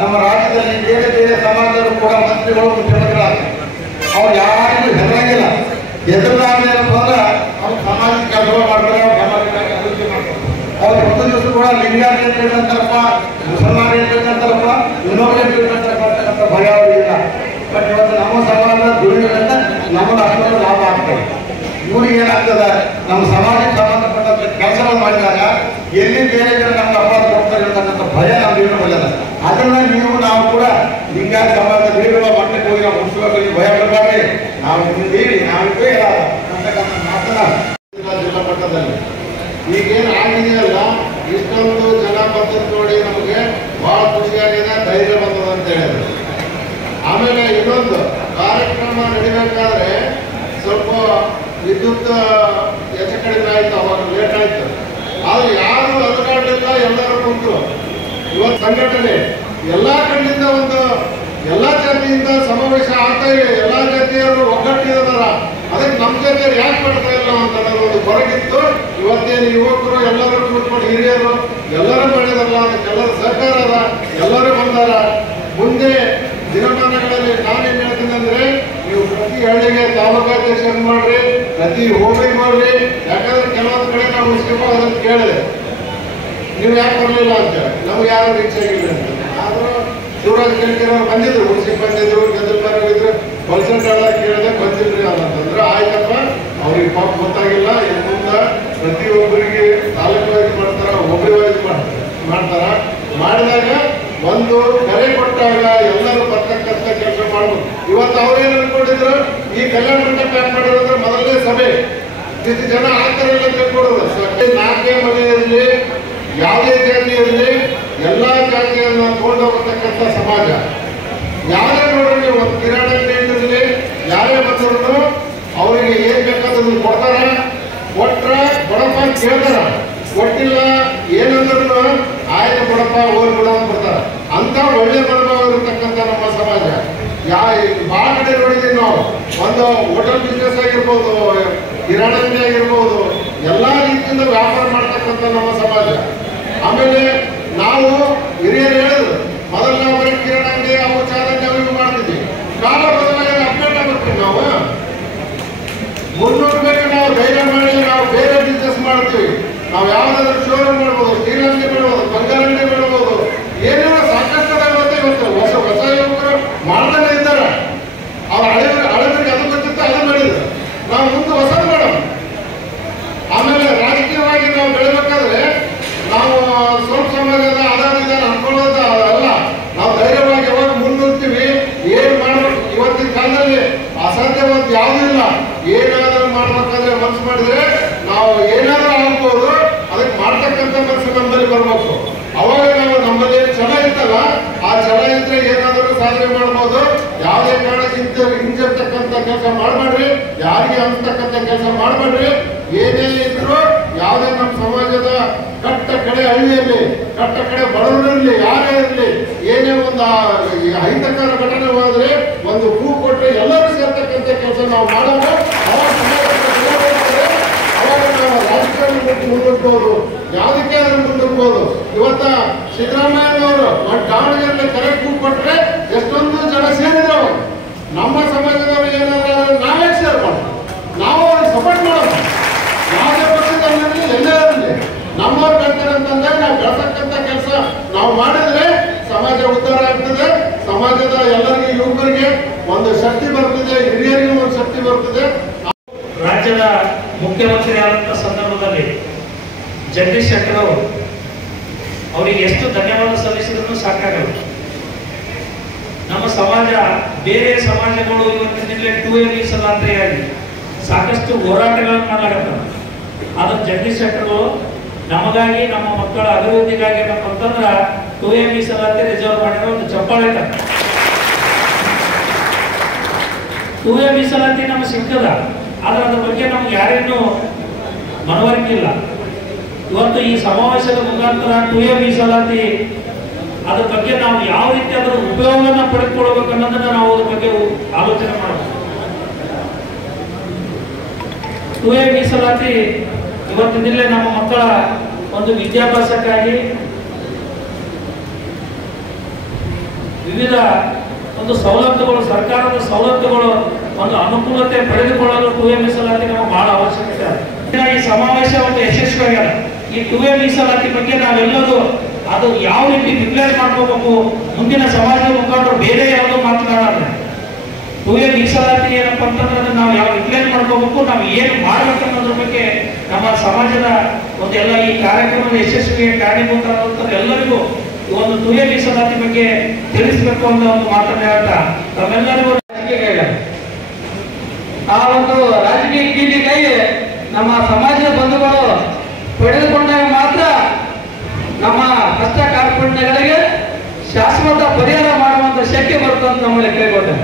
ನಮ್ಮ ರಾಜ್ಯದಲ್ಲಿ ಬೇರೆ ಬೇರೆ ಸಮಾಜದವರು ಕೂಡ ಮಂತ್ರಿಗಳು ಮುಖ್ಯಮಂತ್ರಿಗಳಾಗ್ತಾರೆ. ಅವ್ರು ಯಾರಿಗೂ ಹೆದರಂಗಿಲ್ಲ. ಹೆದರ್ದಾದ್ರೆ ಏನಪ್ಪ ಅಂದ್ರೆ ಅವ್ರು ಸಮಾಜಕ್ಕೆ ಕೆಲಸ ಮಾಡ್ತಾರೆ, ಅವ್ರು ಸಮಾಜಕ್ಕಾಗಿ ಅಭಿವೃದ್ಧಿ ಮಾಡ್ತಾರೆ. ಅವ್ರು ಒಂದು ದಿವಸ ಕೂಡ ಲಿಂಗಾಯತ ಹೇಳ್ಬೇಕಂತಾರಪ್ಪ, ಮುಸಲ್ಮಾನ ಹೇಳ್ಬೇಕಂತಾರಪ್ಪ, ಇನ್ನೊಬ್ಬರು ಹೇಳ್ಬೇಕಂತಾರಪ್ಪ ಅಂತಕ್ಕಂಥ ಭಯ ಅವರಿಗಿಲ್ಲ. ಬಟ್ ಇವತ್ತು ನಮ್ಮ ಸಮಾಜದ ದುಡಿಮೆಗಳಿಂದ ನಮಗೆ ಅಷ್ಟೊಂದು ಲಾಭ ಆಗ್ತದೆ. ಇವ್ರಿಗೆ ಏನಾಗ್ತದೆ, ನಮ್ಮ ಸಮಾಜಕ್ಕೆ ಸಂಬಂಧಪಟ್ಟಂತ ಕೆಲಸಗಳು ಮಾಡಿದಾಗ ಎಲ್ಲಿ ಬೇರೆ ಜನ ನಮ್ಗೆ ಅಪರಾಧ ಕೊಡ್ತಾರೆ ಅಂತಕ್ಕಂಥ ಭಯ ನಮ್ಗೆ ಇರಬಲ್ಲದ. ಅದನ್ನ ನಾವು ಕೂಡ ಲಿಂಗಾಯತ ಸಮಾಜದ ನೀಡುವ ಮಟ್ಟಕ್ಕೆ ಹೋಗಿ ನಾವು ಮುಗಿಸ್ಬೇಕು. ಭಯ ಬರಬಾರ್ದು. ನಾವು ನಿಮ್ಮಿದ್ದೀವಿ, ನಾವಿದ್ದೇ ಇಲ್ಲ ಅಂತಕ್ಕಂಥ ಮಾತನ್ನ ಜಿಲ್ಲಾ ಮಟ್ಟದಲ್ಲಿ ಈಗೇನು ಆಗಿದೆಯಲ್ಲ, ಇಷ್ಟೊಂದು ಜನ ಬಂದದ್ದು ನೋಡಿ ನಮಗೆ ಬಹಳ ಖುಷಿಯಾಗಿದೆ, ಧೈರ್ಯ ಬಂದದ ಅಂತ ಹೇಳಿದ್ರು. ಆಮೇಲೆ ಇನ್ನೊಂದು ಕಾರ್ಯಕ್ರಮ ನಡಿಬೇಕಾದ್ರೆ ಸ್ವಲ್ಪ ವಿದ್ಯುತ್ ಹೆಚ್ಚು ಕಡಿಮೆ ಆಯ್ತು, ಅವಾಗ ಲೇಟ್ ಆಯ್ತು. ಆದ್ರೆ ಯಾರು ಅದುಗಾಡಲಿಲ್ಲ, ಎಲ್ಲರೂ ಕುಂತರು. ಇವತ್ತು ಸಂಘಟನೆ ಎಲ್ಲಾ ಕಡೆಯಿಂದ ಎಲ್ಲಾ ಜಾತಿಯಿಂದ ಸಮಾವೇಶ ಆಗ್ತಾ ಇದೆ. ಎಲ್ಲಾ ಜಾತಿಯವರು ಒಗ್ಗಟ್ಟಿದಾರ. ಅದಕ್ಕೆ ನಮ್ಮ ಜಾತಿಯವರು ಯಾಕೆ ಮಾಡ್ತಾ ಇಲ್ಲ ಅಂತ ಒಂದು ಹೊರಗಿತ್ತು. ಇವತ್ತೇನು ಯುವಕರು ಎಲ್ಲರೂ ಕೂತ್ಕೊಂಡು ಹಿರಿಯರು ಎಲ್ಲರೂ ಮಾಡಿದಾರಲ್ಲ, ಅದಕ್ಕೆಲ್ಲರ ಸಹಕಾರ ಅದ, ಎಲ್ಲರೂ ಬಂದಾರ. ಮುಂದೆ ದಿನಮಾನಗಳಲ್ಲಿ ನಾನೇನ್ ಹೇಳ್ತೀನಿ ಅಂದ್ರೆ, ನೀವು ಪ್ರತಿ ಹಳ್ಳಿಗೆ ತಾಲೂಕಾಧ್ಯಕ್ಷ ಮಾಡ್ರಿ, ಪ್ರತಿ ಹೋಬಳಿ ಮಾಡ್ರಿ. ಯಾಕಂದ್ರೆ ಕೆಲವೊಂದು ಕಡೆ ನಾವು ಮುನ್ಸಿಪಲ್ ಅದನ್ನು ಕೇಳಿದೆ, ನೀವು ಯಾಕೆ ಬರಲಿಲ್ಲ ಅಂತ. ನಮ್ಗೆ ಯಾರು ರೀಚ್ ಆಗಿಲ್ಲ ಅಂತ. ಆದ್ರೂ ಶಿವರಾಜ್ ಕೆಂಕೇರವ್ರು ಬಂದಿದ್ರು, ಮುನ್ಸಿಪ್ ಬಂದಿದ್ರು, ಗದ್ದಲ್ಬಾರ್ ಹೋಗಿದ್ರು, ಪರ್ಸೆಂಟೆಲ್ಲ ಕೇಳಿದೆ, ಬಂದಿಲ್ರಿ ಅಂತಂದ್ರೆ ಆಯ್ತಪ್ಪ, ಅವ್ರಿಗೆ ಪಾಪ ಗೊತ್ತಾಗಿಲ್ಲ. ಇನ್ನು ಮುಂದೆ ಪ್ರತಿಯೊಬ್ಬರಿಗೆ ತಾಲೂಕು ವೈಸ್ ಮಾಡ್ತಾರ, ಹೋಬಳಿ ವೈಸ್ ಮಾಡ್ತಾರ. ಮಾಡಿದಾಗ ಒಂದು ಕರೆ ಕೊಟ್ಟಾಗ ಎಲ್ಲರೂ ಬರ್ತಕ್ಕಂಥ ಕೆಲಸ ಮಾಡ್ತಾರೆ. ರಾಜಕೀಯವನ್ನು ತಗೊಂಡೋಗತಕ್ಕಂಥ ಸಮಾಜ. ಯಾರೇ ನೋಡ್ರಿ ಒಂದು ಕಿರಾಣಿ ಅಂಗಡಿ ಯಾರೇ ಬಂದ್ರು ಅವರಿಗೆ ಏನ್ ಬೇಕಾದ್ರೂ ಕೊಡ್ತಾರ, ಕೊಟ್ರ ಕೊಡಪ್ಪ ಕೇಳ್ತಾರ, ಕೊಟ್ಟಿಲ್ಲ ಏನಂದ್ರು ಆಯ್ತು ಕೊಡಪ್ಪ ಹೋಗಿ ಬಿಡ ಅಂತ ಬರ್ತಾರ. ಅಂತ ಒಳ್ಳೆ ಮನೋಭಾವ ಇರತಕ್ಕಂಥ ನಮ್ಮ ಸಮಾಜ ಬಹಳ ಕಡೆ ನೋಡಿದೀವಿ ನಾವು. ಒಂದು ಹೋಟೆಲ್ ಬಿಸ್ನೆಸ್ ಆಗಿರ್ಬೋದು, ಕಿರಾಣಿ ಅಂಗಡಿ ಆಗಿರ್ಬೋದು, ಎಲ್ಲಾ ರೀತಿಯಿಂದ ವ್ಯಾಪಾರ ಮಾಡ್ತಕ್ಕಂಥ ನಮ್ಮ ಸಮಾಜ. ಆಮೇಲೆ ನಾವು ಹಿರಿಯರು ಹೇಳಿದ್ರು ಮೊದಲು ನಾವು ಬರೀ ಕಿರಾಣಿ ಅಂಗಡಿ ಅವು ಚಾದಂಗಡಿ ಅವು ಮಾಡ್ತಿದ್ವಿ. ಕಾಲ ಬದಲಾಗಿ ಅಪ್ಡೇಟ್ ಆಗ್ಬೇಕು. ನಾವು ಮುನ್ನೂರು ನಾವು ಧೈರ್ಯ ಮಾಡಿ ನಾವು ಬೇರೆ ಬಿಸ್ನೆಸ್ ಮಾಡ್ತೀವಿ. ನಾವು ಯಾವ್ದಾದ್ರು ಶೋರೂಮ್ ಮಾಡ್ಬೋದು, ಸ್ಟೀಲ್ ಅಂಗಡಿ ಮಾಡ್ಬೋದು, ಬಂಗಾರ ಅಂಗಡಿ ಮಾಡ್ಬೋದು, ಏನೇನೋ ಸಾಕಷ್ಟು ಇವತ್ತು ಹೊಸ ಹೊಸ ಯುವಕರು ಮಾಡ್ತಾನೆ ಇದ್ದಾರೆ. ಅವ್ರ ಹಳೆಬರಿಗೆ ಅದು ಗೊತ್ತಿತ್ತು, ಅದು ಮಾಡಿದ್ರು. ನಾವು ಮುಂದೆ ಹೊಸದು ಮಾಡೋಣ. ಆಮೇಲೆ ರಾಜಕೀಯವಾಗಿ ನಾವು ಬೆಳಿಬೇಕಾದ್ರೆ ನಾವು ಸ್ವಲ್ಪ ಸಮಾಜದ ಆಧಾರದ ಅನ್ಕೊಳ್ಳೋದು ಅಲ್ಲ. ನಾವು ಧೈರ್ಯವಾಗಿ ಯಾವಾಗ ಮುನ್ನುಗ್ತೀವಿ, ಏನ್ ಮಾಡ್ಬೇಕು. ಇವತ್ತಿನ ಕಾಲದಲ್ಲಿ ಅಸಾಧ್ಯವಾದ ಯಾವುದೂ ಇಲ್ಲ. ಏನಾದ್ರೂ ಮಾಡ್ಬೇಕಾದ್ರೆ ಮನಸ್ಸು ಮಾಡಿದ್ರೆ ನಾವು ಏನಾದ್ರೂ ಆಗ್ಬೋದು. ಅದಕ್ಕೆ ಮಾಡ್ತಕ್ಕಂಥ ಮನಸ್ಸು ನಮ್ಮಲ್ಲಿ ಬರ್ಬೇಕು. ಅವಾಗ ನಾವು ನಮ್ಮಲ್ಲಿ ಛಲ ಇರ್ತಲ್ಲ, ಆ ಛಲ ಇದ್ರೆ ಏನಾದರೂ ಸಾಧನೆ ಮಾಡ್ಬೋದು. ಯಾವುದೇ ಕಾರಣಕ್ಕೆ ಹಿಂಜರ್ತಕ್ಕಂಥ ಕೆಲಸ ಮಾಡಬೇಡ್ರಿ, ಯಾರಿಗೆ ಅನ್ಸ್ತಕ್ಕಂಥ ಕೆಲಸ ಮಾಡಬೇಡ್ರಿ. ಏನೇ ಇದ್ರು ಯಾವುದೇ ನಮ್ಮ ಸಮಾಜದ ಕಟ್ಟ ಕಡೆ ಹಳ್ಳಿಯಲ್ಲಿ, ಕಟ್ಟ ಕಡೆ ಬಡವರಲ್ಲಿ ಯಾರೇ ಇರಲಿ, ಏನೇ ಒಂದು ಅಹಿತಕರ ಘಟನೆ ಹೋದ್ರೆ ಒಂದು ಹೂ ಕೊಟ್ಟರೆ ಎಲ್ಲರೂ ಸೇರ್ತಕ್ಕಂಥ ಕೆಲಸ ನಾವು ಮಾಡೋದು. ಅವಾಗ ನಾವು ರಾಜಕೀಯ ಮುಂದಕ್ಬೋದು, ಯಾವುದಕ್ಕೆ ಆದ್ರೂ ಮುಂದಕ್ಬೋದು. ಇವತ್ತ ಸಿದ್ದರಾಮಯ್ಯನವರು ದಾವಣಗೆರೆ ಕರೆಕ್ಟ್ ಹೂ ಕೊಟ್ರೆ ಎಷ್ಟೊಂದು ಜನ ಸೇರಿದ್ರು. ನಮ್ಮ ಸಮಾಜದವರು ಏನಾದ್ರೂ ನಾವೇ ಸೇರ್ಕೊಂಡು ನಾವು ಅವ್ರಿಗೆ ಸಪೋರ್ಟ್ ಮಾಡೋದು. ಯಾವುದೇ ಪಕ್ಷದಲ್ಲಿ ಎಲ್ಲೇ ಇರಲಿ ನಮ್ಮವ್ರು ಬೆಳ್ತಾರೆ ಅಂತಂದ್ರೆ ನಾವು ಬೆಳೆಸಕ್ಕಂಥ ಕೆಲಸ ನಾವು ಮಾಡಿದ್ರೆ ಸಮಾಜ ಉದ್ಧಾರ ಆಗ್ತದೆ. ಸಮಾಜದ ಎಲ್ಲರಿಗೂ ಯುವಕರಿಗೆ ಒಂದು ಶಕ್ತಿ ಬರ್ತದೆ, ಹಿರಿಯರಿಗೂ ಒಂದು ಶಕ್ತಿ ಬರ್ತದೆ. ರಾಜ್ಯದ ಮುಖ್ಯಮಂತ್ರಿ ಆದಂತ ಸಂದರ್ಭದಲ್ಲಿ ಜಗದೀಶ್ ಶೆಟ್ಟರ್ ಅವರಿಗೆ ಎಷ್ಟು ಧನ್ಯವಾದ ಸಲ್ಲಿಸಿದ್ರು ಸಾಕಾಗಲ್ಲ. ನಮ್ಮ ಸಮಾಜ ಬೇರೆ ಸಮಾಜಗಳು ಇವತ್ತಿನ 2A ಮೀಸಲಾತಿಯಾಗಿ ಸಾಕಷ್ಟು ಹೋರಾಟಗಳನ್ನು ಮಾಡಲಾಗತ್ತವೆ. ಆದ್ರೆ ಜಗದೀಶ್ ಶೆಟ್ಟರ್ ನಮಗಾಗಿ, ನಮ್ಮ ಮಕ್ಕಳ ಅಭಿವೃದ್ಧಿಗಾಗಿ ಅಂತಂದ್ರ 2A ಮೀಸಲಾತಿ ರಿಸರ್ವ್ ಮಾಡಿರೋ ಒಂದು ಚಪ್ಪಾಳೆ. 2A ಮೀಸಲಾತಿ ನಮ್ಗೆ ಸಿಕ್ಕದ, ಆದ್ರೆ ಅದ್ರ ಬಗ್ಗೆ ನಮ್ಗೆ ಯಾರೇನು ಮನವರಿಕೆ ಇಲ್ಲ. ಇವತ್ತು ಈ ಸಮಾವೇಶದ ಮುಖಾಂತರ 2A ಮೀಸಲಾತಿ ಅದ್ರ ಬಗ್ಗೆ ನಾವು ಯಾವ ರೀತಿ ಅದರ ಉಪಯೋಗವನ್ನು ಪಡೆದುಕೊಳ್ಬೇಕು ಅನ್ನೋದನ್ನ ನಾವು ಅದ್ರ ಬಗ್ಗೆ ಆಲೋಚನೆ ಮಾಡಬೇಕು. 2A ಮೀಸಲಾತಿ ಇವತ್ತಿನಲ್ಲೇ ನಮ್ಮ ಮಕ್ಕಳ ಒಂದು ವಿದ್ಯಾಭ್ಯಾಸಕ್ಕಾಗಿ ವಿವಿಧ ಒಂದು ಸವಲತ್ತುಗಳು, ಸರ್ಕಾರದ ಸವಲತ್ತುಗಳು, ಒಂದು ಅನುಕೂಲತೆ ಪಡೆದುಕೊಳ್ಳಲು 2A ಮೀಸಲಾತಿ ನಮಗೆ ಬಹಳ ಅವಶ್ಯಕತೆ. ಈ ಸಮಾವೇಶ ಒಂದು ಯಶಸ್ವಿಯಾಗ್ಯದ. ಈ 2A ಮೀಸಲಾತಿ ಬಗ್ಗೆ ನಾವೆಲ್ಲರೂ ಅದು ಯಾವ ರೀತಿ ಡಿಕ್ಲೇರ್ ಮಾಡ್ಕೋಬೇಕು, ಮುಂದಿನ ಸಮಾಜದ ಮುಖಂಡರು ಬೇರೆ ಯಾವುದೋ ಮಾತನಾಡೋಣ. 2A ಮೀಸಲಾತಿ ಏನಪ್ಪ ಅಂತಂದ್ರೆ ನಾವು ಯಾವ ಡಿಕ್ಲೇರ್ ಮಾಡ್ಕೋಬೇಕು, ನಾವು ಏನು ಮಾಡ್ಬೇಕು ಅನ್ನೋದ್ರ ಬಗ್ಗೆ ನಮ್ಮ ಸಮಾಜದ ಒಂದೆಲ್ಲ ಈ ಕಾರ್ಯಕ್ರಮದ ಯಶಸ್ವಿಗೆ ಕಾರಣೀಭೂತರಾದಂಥ ಎಲ್ಲರಿಗೂ ಒಂದು 2A ಮೀಸಲಾತಿ ಬಗ್ಗೆ ತಿಳಿಸಬೇಕು ಅಂತ ಒಂದು ಮಾತನ್ನ ಹೇಳ್ತಾ ತಮ್ಮೆಲ್ಲರಿಗೂ ಆ ಒಂದು ರಾಜಕೀಯ ಕೀಲಿ ಕೈ ನಮ್ಮ ಸಮಾಜದ ಬಂಧುಗಳು ಪಡೆದುಕೊಂಡಾಗ ಮಾತ್ರ ನಮ್ಮ ಕಷ್ಟ ಕಾರ್ಪಣ್ಯಗಳಿಗೆ ಶಾಶ್ವತ ಪರಿಹಾರ ಮಾಡುವಂತ ಶಕ್ತಿ ಬರುತ್ತೆ ಅಂತ ನಮ್ಮಲ್ಲಿ ಕೇಳಿಕೊಂಡೆ.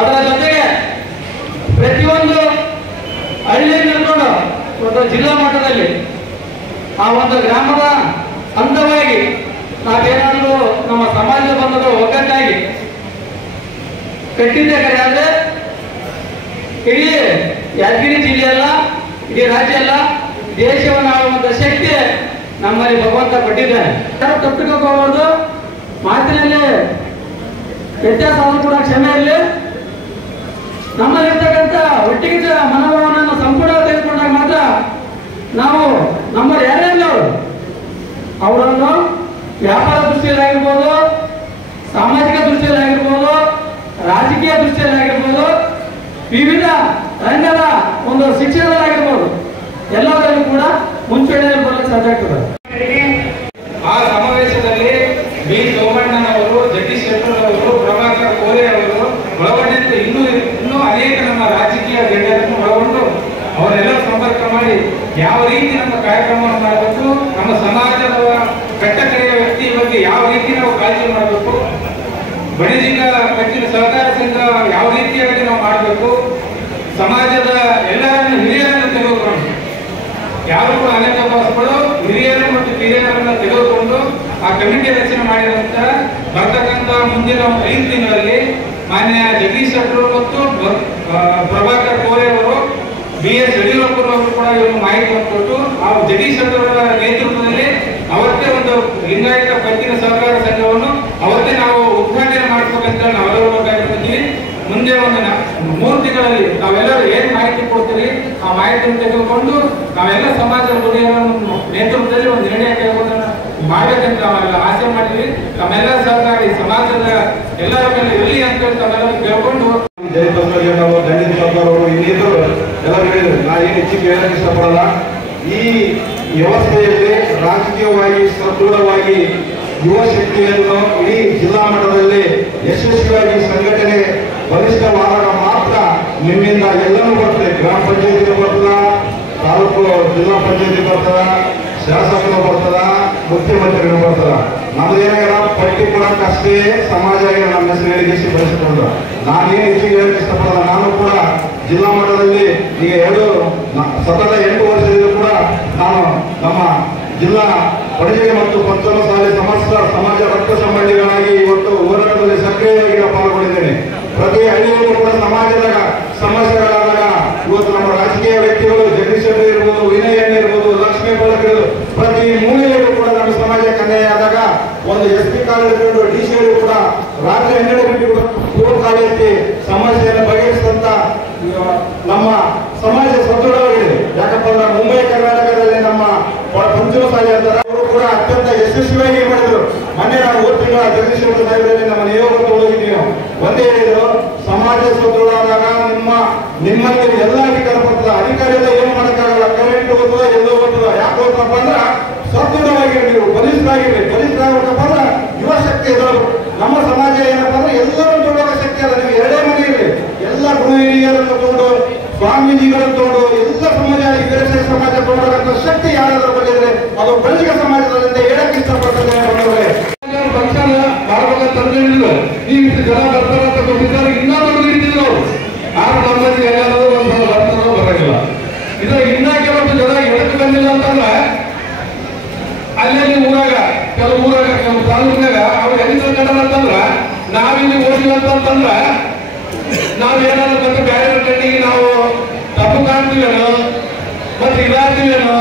ಅದರ ಜೊತೆಗೆ ಪ್ರತಿಯೊಂದು ಹಳ್ಳಿ ನಿರ್ಕೊಂಡು ಒಂದು ಜಿಲ್ಲಾ ಮಟ್ಟದಲ್ಲಿ ಆ ಒಂದು ಗ್ರಾಮದ ಹಂತವಾಗಿ ನಾವೇನಾದರೂ ನಮ್ಮ ಸಮಾಜದ ಬಂಧುಗಳು ಒಗ್ಗಟ್ಟಾಗಿ ಕಟ್ಟಿದ್ದೇವೆ ಇಡೀ ಯಾದಗಿರಿ ಜಿಲ್ಲೆ ಅಲ್ಲ, ಇಡೀ ರಾಜ್ಯ ಅಲ್ಲ, ದೇಶವನ್ನು ಆಳುವಂತ ಶಕ್ತಿ ನಮ್ಮಲ್ಲಿ ಭಗವಂತ ಕೊಟ್ಟಿದ್ದಾನೆ. ತಪ್ಪಿಕೊಳ್ಳಬಹುದು, ಮಾತಿನಲ್ಲಿ ವ್ಯತ್ಯಾಸ ಆದರೂ ಕೂಡ ಕ್ಷಮೆ ಇರಲಿ. ನಮ್ಮಲ್ಲಿರ್ತಕ್ಕಂಥ ಒಟ್ಟಿಗೆ ಮನೋಭಾವನೆಯನ್ನು ಸಂಪೂರ್ಣ ತೆಗೆದುಕೊಂಡಾಗ ಮಾತ್ರ ನಾವು ನಮ್ಮ ಯಾರೇ ಅವರನ್ನು ವ್ಯಾಪಾರ ದೃಷ್ಟಿಯಲ್ಲಿ ಆಗಿರ್ಬೋದು, ಸಾಮಾಜಿಕ ದೃಷ್ಟಿಯಲ್ಲಿ ಆಗಿರ್ಬೋದು, ರಾಜಕೀಯ ದೃಷ್ಟಿಯಲ್ಲಿ ಆಗಿರ್ಬೋದು, ವಿವಿಧ ರಂಗದ ಒಂದು ಶಿಕ್ಷಣದಲ್ಲಾಗಿರ್ಬೋದು, ಎಲ್ಲದರಲ್ಲೂ ಕೂಡ ಮುಂಚೂಣಿಯಲ್ಲಿ ಬರಲಿಕ್ಕೆ ಸಾಧ್ಯ ಆಗ್ತದೆ. ಆ ಸಮಾವೇಶದಲ್ಲಿ ಬಿ ಸೋಮಣ್ಣನವರು, ಜಗದೀಶ್ ಶೆಟ್ಟರ್ ಅವರು, ಪ್ರಭಾಕರ್ ಕೋರೆ ಅವರು ಒಳಗೊಂಡಂತೆ ಇನ್ನೂ ಅನೇಕ ನಮ್ಮ ರಾಜಕೀಯ ಗಣ್ಯರನ್ನು ಒಳಗೊಂಡು ಅವರೆಲ್ಲ ಸಂಪರ್ಕ ಮಾಡಿ ಯಾವ ರೀತಿ ನಮ್ಮ ಕಾರ್ಯಕ್ರಮವನ್ನು ಮಾಡಬೇಕು, ನಮ್ಮ ಸಮಾಜದ ಕಟ್ಟಕಡೆಯ ವ್ಯಕ್ತಿ ಇವತ್ತು ಬಗ್ಗೆ ಯಾವ ರೀತಿ ನಾವು ಕಾಳಜಿ ಮಾಡಬೇಕು, ಬಣಿಜಿಗ ಪಂಚಾಯತ್ ಸಹಕಾರ ಸಂಘ ಯಾವ ರೀತಿಯಾಗಿ ನಾವು ಮಾಡಬೇಕು, ಸಮಾಜದ ಎಲ್ಲರನ್ನು ಹಿರಿಯರನ್ನು ತೆಗೆದುಕೊಂಡು ಯಾರು ಕೂಡ ಅನೇಕ ಬಸ್ಗಳು ಹಿರಿಯರು ಮತ್ತು ಕಿರಿಯರನ್ನು ತೆಗೆದುಕೊಂಡು ಆ ಕಮಿಟಿ ರಚನೆ ಮಾಡಿದ ನಂತರ ಬರ್ತಕ್ಕಂಥ ಮುಂದಿನ 5 ತಿಂಗಳಲ್ಲಿ ಮಾನ್ಯ ಜಗದೀಶ್ ಶೆಟ್ಟರು ಮತ್ತು ಪ್ರಭಾಕರ್ ಕೋರೆ ಅವರು BS ಯಡಿಯೂರಪ್ಪನವರು ಕೂಡ ಇವರು ಮಾಹಿತಿಯನ್ನು ಕೊಟ್ಟು ಆ ಜಗದೀಶ್ ಶೆಟ್ಟರ ನೇತೃತ್ವದಲ್ಲಿ ಅವತ್ತೇ ಒಂದು ಲಿಂಗಾಯತ ಪಂಚಾಯತ್ ಸಹಕಾರ ಸಂಘವನ್ನು ಅವತ್ತೇ ನಾವು ಉದ್ಘಾಟನೆ ಮಾಡಿಸ್ಬೇಕಂತ ನಾವೆಲ್ಲರೂ ಬೇಕಾಗಿರ್ತೀವಿ. ಮುಂದೆ ಒಂದು 3 ತಿಂಗಳಲ್ಲಿ ನಾವೆಲ್ಲರೂ ಏನ್ ಮಾಹಿತಿ ಕೊಡ್ತೀವಿ ಆ ಮಾಹಿತಿಯನ್ನು ತೆಗೆದುಕೊಂಡು ನಾವೆಲ್ಲ ಸಮಾಜದ ಗುರಿಯರ ನೇತೃತ್ವದಲ್ಲಿ ಒಂದು ನಿರ್ಣಯ ತೆಗೆದುಕೊಂಡು ಮಾಡಬೇಕಂತ ನಾವೆಲ್ಲ ಆಸೆ ಮಾಡಿದ್ವಿ. ತಮ್ಮೆಲ್ಲ ಸಹಕಾರ ಈ ಸಮಾಜದ ಎಲ್ಲರ ಮೇಲೆ ಇರಲಿ ಅಂತ ತಾವೆಲ್ಲ ಕೇಳ್ಕೊಂಡು ದಂಡಿತ ಸರ್ಕಾರವರು ಇನ್ನಿತರು ಎಲ್ಲರೂ ಹೇಳಿದ್ರು. ನಾ ಏನು ಹೆಚ್ಚಿಗೆ ಹೇಳಕ್ಕೆ ಇಷ್ಟಪಡಲ್ಲ. ಈ ವ್ಯವಸ್ಥೆಯಲ್ಲಿ ರಾಜಕೀಯವಾಗಿ ಸದೃಢವಾಗಿ ಯುವ ಶಕ್ತಿಯನ್ನು ಇಡೀ ಜಿಲ್ಲಾ ಮಟ್ಟದಲ್ಲಿ ಯಶಸ್ವಿಯಾಗಿ ಸಂಘಟನೆ ಬಲಿಷ್ಠವಾದಾಗ ಮಾತ್ರ ನಿಮ್ಮಿಂದ ಎಲ್ಲನೂ ಬರ್ತದೆ. ಗ್ರಾಮ ಪಂಚಾಯತಿ ಬರ್ತದ, ತಾಲೂಕು ಜಿಲ್ಲಾ ಪಂಚಾಯತಿ ಬರ್ತದ, ಶಾಸಕರು ಬರ್ತದ, ಮುಖ್ಯಮಂತ್ರಿಗಳು ಬರ್ತದ. ನಮ್ದೇನಾಗ ಪಟ್ಟಿ ಕೊಡಕ್ಕಷ್ಟೇ ಸಮಾಜ ನಮ್ಮ ಹೆಸರು ಹೇಳಿಕೆ ಬಳಸಿಕೊಂಡ್ರು. ನಾನೇನು ಹೆಚ್ಚಿಗೆ ಹೇಳಕ್ಕೆ ಇಷ್ಟಪಡಲ್ಲ. ನಾನು ಕೂಡ ಜಿಲ್ಲಾ ಮಟ್ಟದಲ್ಲಿ ಈಗ ಸತತ 8 ವರ್ಷದಿಂದ ಕೂಡ ನಾನು ನಮ್ಮ ಜಿಲ್ಲಾ ಬಡಜಿಗೆ ಮತ್ತು ಪಂಚಮಸಾಲಿ ಸಮಸ್ತ ಸಮಾಜ ರಕ್ತ ಸಂಬಂಧಿಗಳಾಗಿ ಇವತ್ತು ಹೋರಾಟದಲ್ಲಿ ಸಕ್ರಿಯವಾಗಿ ಪಾಲ್ಗೊಂಡಿದ್ದೇನೆ. ಪ್ರತಿ ಹಳ್ಳಿಯಲ್ಲೂ ಕೂಡ ಸಮಾಜದ ಸಮಸ್ಯೆಗಳಾದಾಗ ಇವತ್ತು ನಮ್ಮ ರಾಜಕೀಯ ವ್ಯಕ್ತಿಗಳು ಜಗದೀಶ್ ಶೆಟ್ಟಿ ಇರ್ಬೋದು, ವಿನಯ್ ಅಣ್ಣ ಇರ್ಬೋದು, ಲಕ್ಷ್ಮೀ ಬಳಗರು ಪ್ರತಿ ಮೂಲೆಯಲ್ಲೂ ಕೂಡ ನಮ್ಮ ಸಮಾಜಕ್ಕೆ ಅನ್ಯಾಯ ಆದಾಗ ಒಂದು SP ಕಾಲ್ ಹಿಡ್ಕೊಂಡು DC ಕೂಡ ರಾತ್ರಿ 12 ಗಂಟೆಗೆ ಫೋನ್ ಕಾಲ್ ಎತ್ತಿ ಸಮಸ್ಯೆಯನ್ನು ಬಗೆಹರಿಸಿದಂತ ನಮ್ಮ ಸಮಾಜ ಸದೃಢವಾಗಿದೆ. ಯಾಕಪ್ಪ ಅಂದ್ರೆ ಮುಂಬೈ ಕರ್ನಾಟಕದಲ್ಲಿ ನಮ್ಮ ಪಂಚಮಸಾಲಿ ಅಂತಾರೆ, ಅವರು ಕೂಡ ಅತ್ಯಂತ ಯಶಸ್ವಿಯಾಗಿ ಮಾಡಿದ್ರು. ಮೊನ್ನೆ ನಾವು 3 ತಿಂಗಳ ಜಗದೀಶ್ ಶೆಟ್ಟಿ ಸಾಹೇಬರಲ್ಲಿ ನಮ್ಮ ನಿಯೋಗ ಹೋಗಿದ್ದೀವಿ. ಒಂದೇ ಹೇಳಿದ್ರು, ಸಮಾಜ ಸದೃಢವಾದಾಗ ನಿಮ್ಮಲ್ಲಿ ಎಲ್ಲ ಅಧಿಕಾರ ಬರ್ತದ. ಅಧಿಕಾರ ಎಲ್ಲ ಏನು ಮಾಡೋಕ್ಕಾಗಲ್ಲ, ಕರೆಂಟ್ ಹೋಗ್ತದ, ಎಲ್ಲೋ ಹೋಗ್ತದ. ಯಾಕೆ ಹೋಗ್ತಪ್ಪ ಅಂದ್ರ ಸದೃಢವಾಗಿರಿ, ನೀವು ಬಲಿಷ್ಠರಾಗಿರಿ. ಬಲಿಷ್ಠರಾಗಬೇಕಪ್ಪ ಅಂದ್ರೆ ಯುವ ಶಕ್ತಿ ಇರೋರು. ನಮ್ಮ ಸಮಾಜ ಏನಪ್ಪ ಅಂದ್ರೆ ಎಲ್ಲರೂ ತೊಗೊಂಡ ಶಕ್ತಿ ಅಲ್ಲ. ನೀವು 2 ಮನೆ ಇರಲಿ, ಎಲ್ಲ ಗುರು ಹಿರಿಯರನ್ನು ತಗೊಂಡು, ಸ್ವಾಮೀಜಿಗಳನ್ನು ತಗೊಂಡು, ಎಲ್ಲ ಸಮಾಜ ವೀರಶೈವ ಸಮಾಜ ತಗೊಂಡಂತ ಶಕ್ತಿ ಯಾರಾದ್ರೂ ಬಂದಿದ್ರೆ ಅದು ಬಲಿಗ ಸಮಾಜದಿಂದ ಹೇಳಕ್ಕೆ ಇಷ್ಟಪಡ್ತದೆ. ಫಂಕ್ಷನ್ ಮಾಡ್ಬೇಕಂತ ತಂದಿದ್ರು, ನೀವು ಇಷ್ಟು ಜನ ಬರ್ತಾರ ಅಂತ ಗೊತ್ತಿದ್ದಾರೆ, ಇನ್ನೂ ದೊಡ್ಡ ಹಿಡಿದಿದ್ರು. ಆರು ನಮ್ಮಲ್ಲಿ ಎಲ್ಲರೂ ಒಂದು ಬರ್ತಾರೋ ಬರಂಗಿಲ್ಲ. ಇದು ಇನ್ನ ಕೆಲವೊಂದು ಜನ ಎದಕ್ಕೆ ಬಂದಿಲ್ಲ ಅಂತಂದ್ರೆ ಅಲ್ಲಲ್ಲಿ ಊರಾಗ ಕೆಲವು ಊರಾಗ ಕೆಲವು ತಾಲೂಕಿನಾಗ ಅವ್ರು ಹೆಂಗ್ ಕಂಡಾರ ಅಂತಂದ್ರ ನಾವಿಲ್ಲಿ ಓದಿಲ್ಲ ಅಂತಂದ್ರ ನಾವೇನಾದ್ರು ಮತ್ತೆ ಬೇರೆ ಕಣ್ಣಿಗೆ ನಾವು ತಪ್ಪು ಕಾಣ್ತೀವೇನೋ ಮತ್ತೆ ಇದಾಗ್ತೀವೇನೋ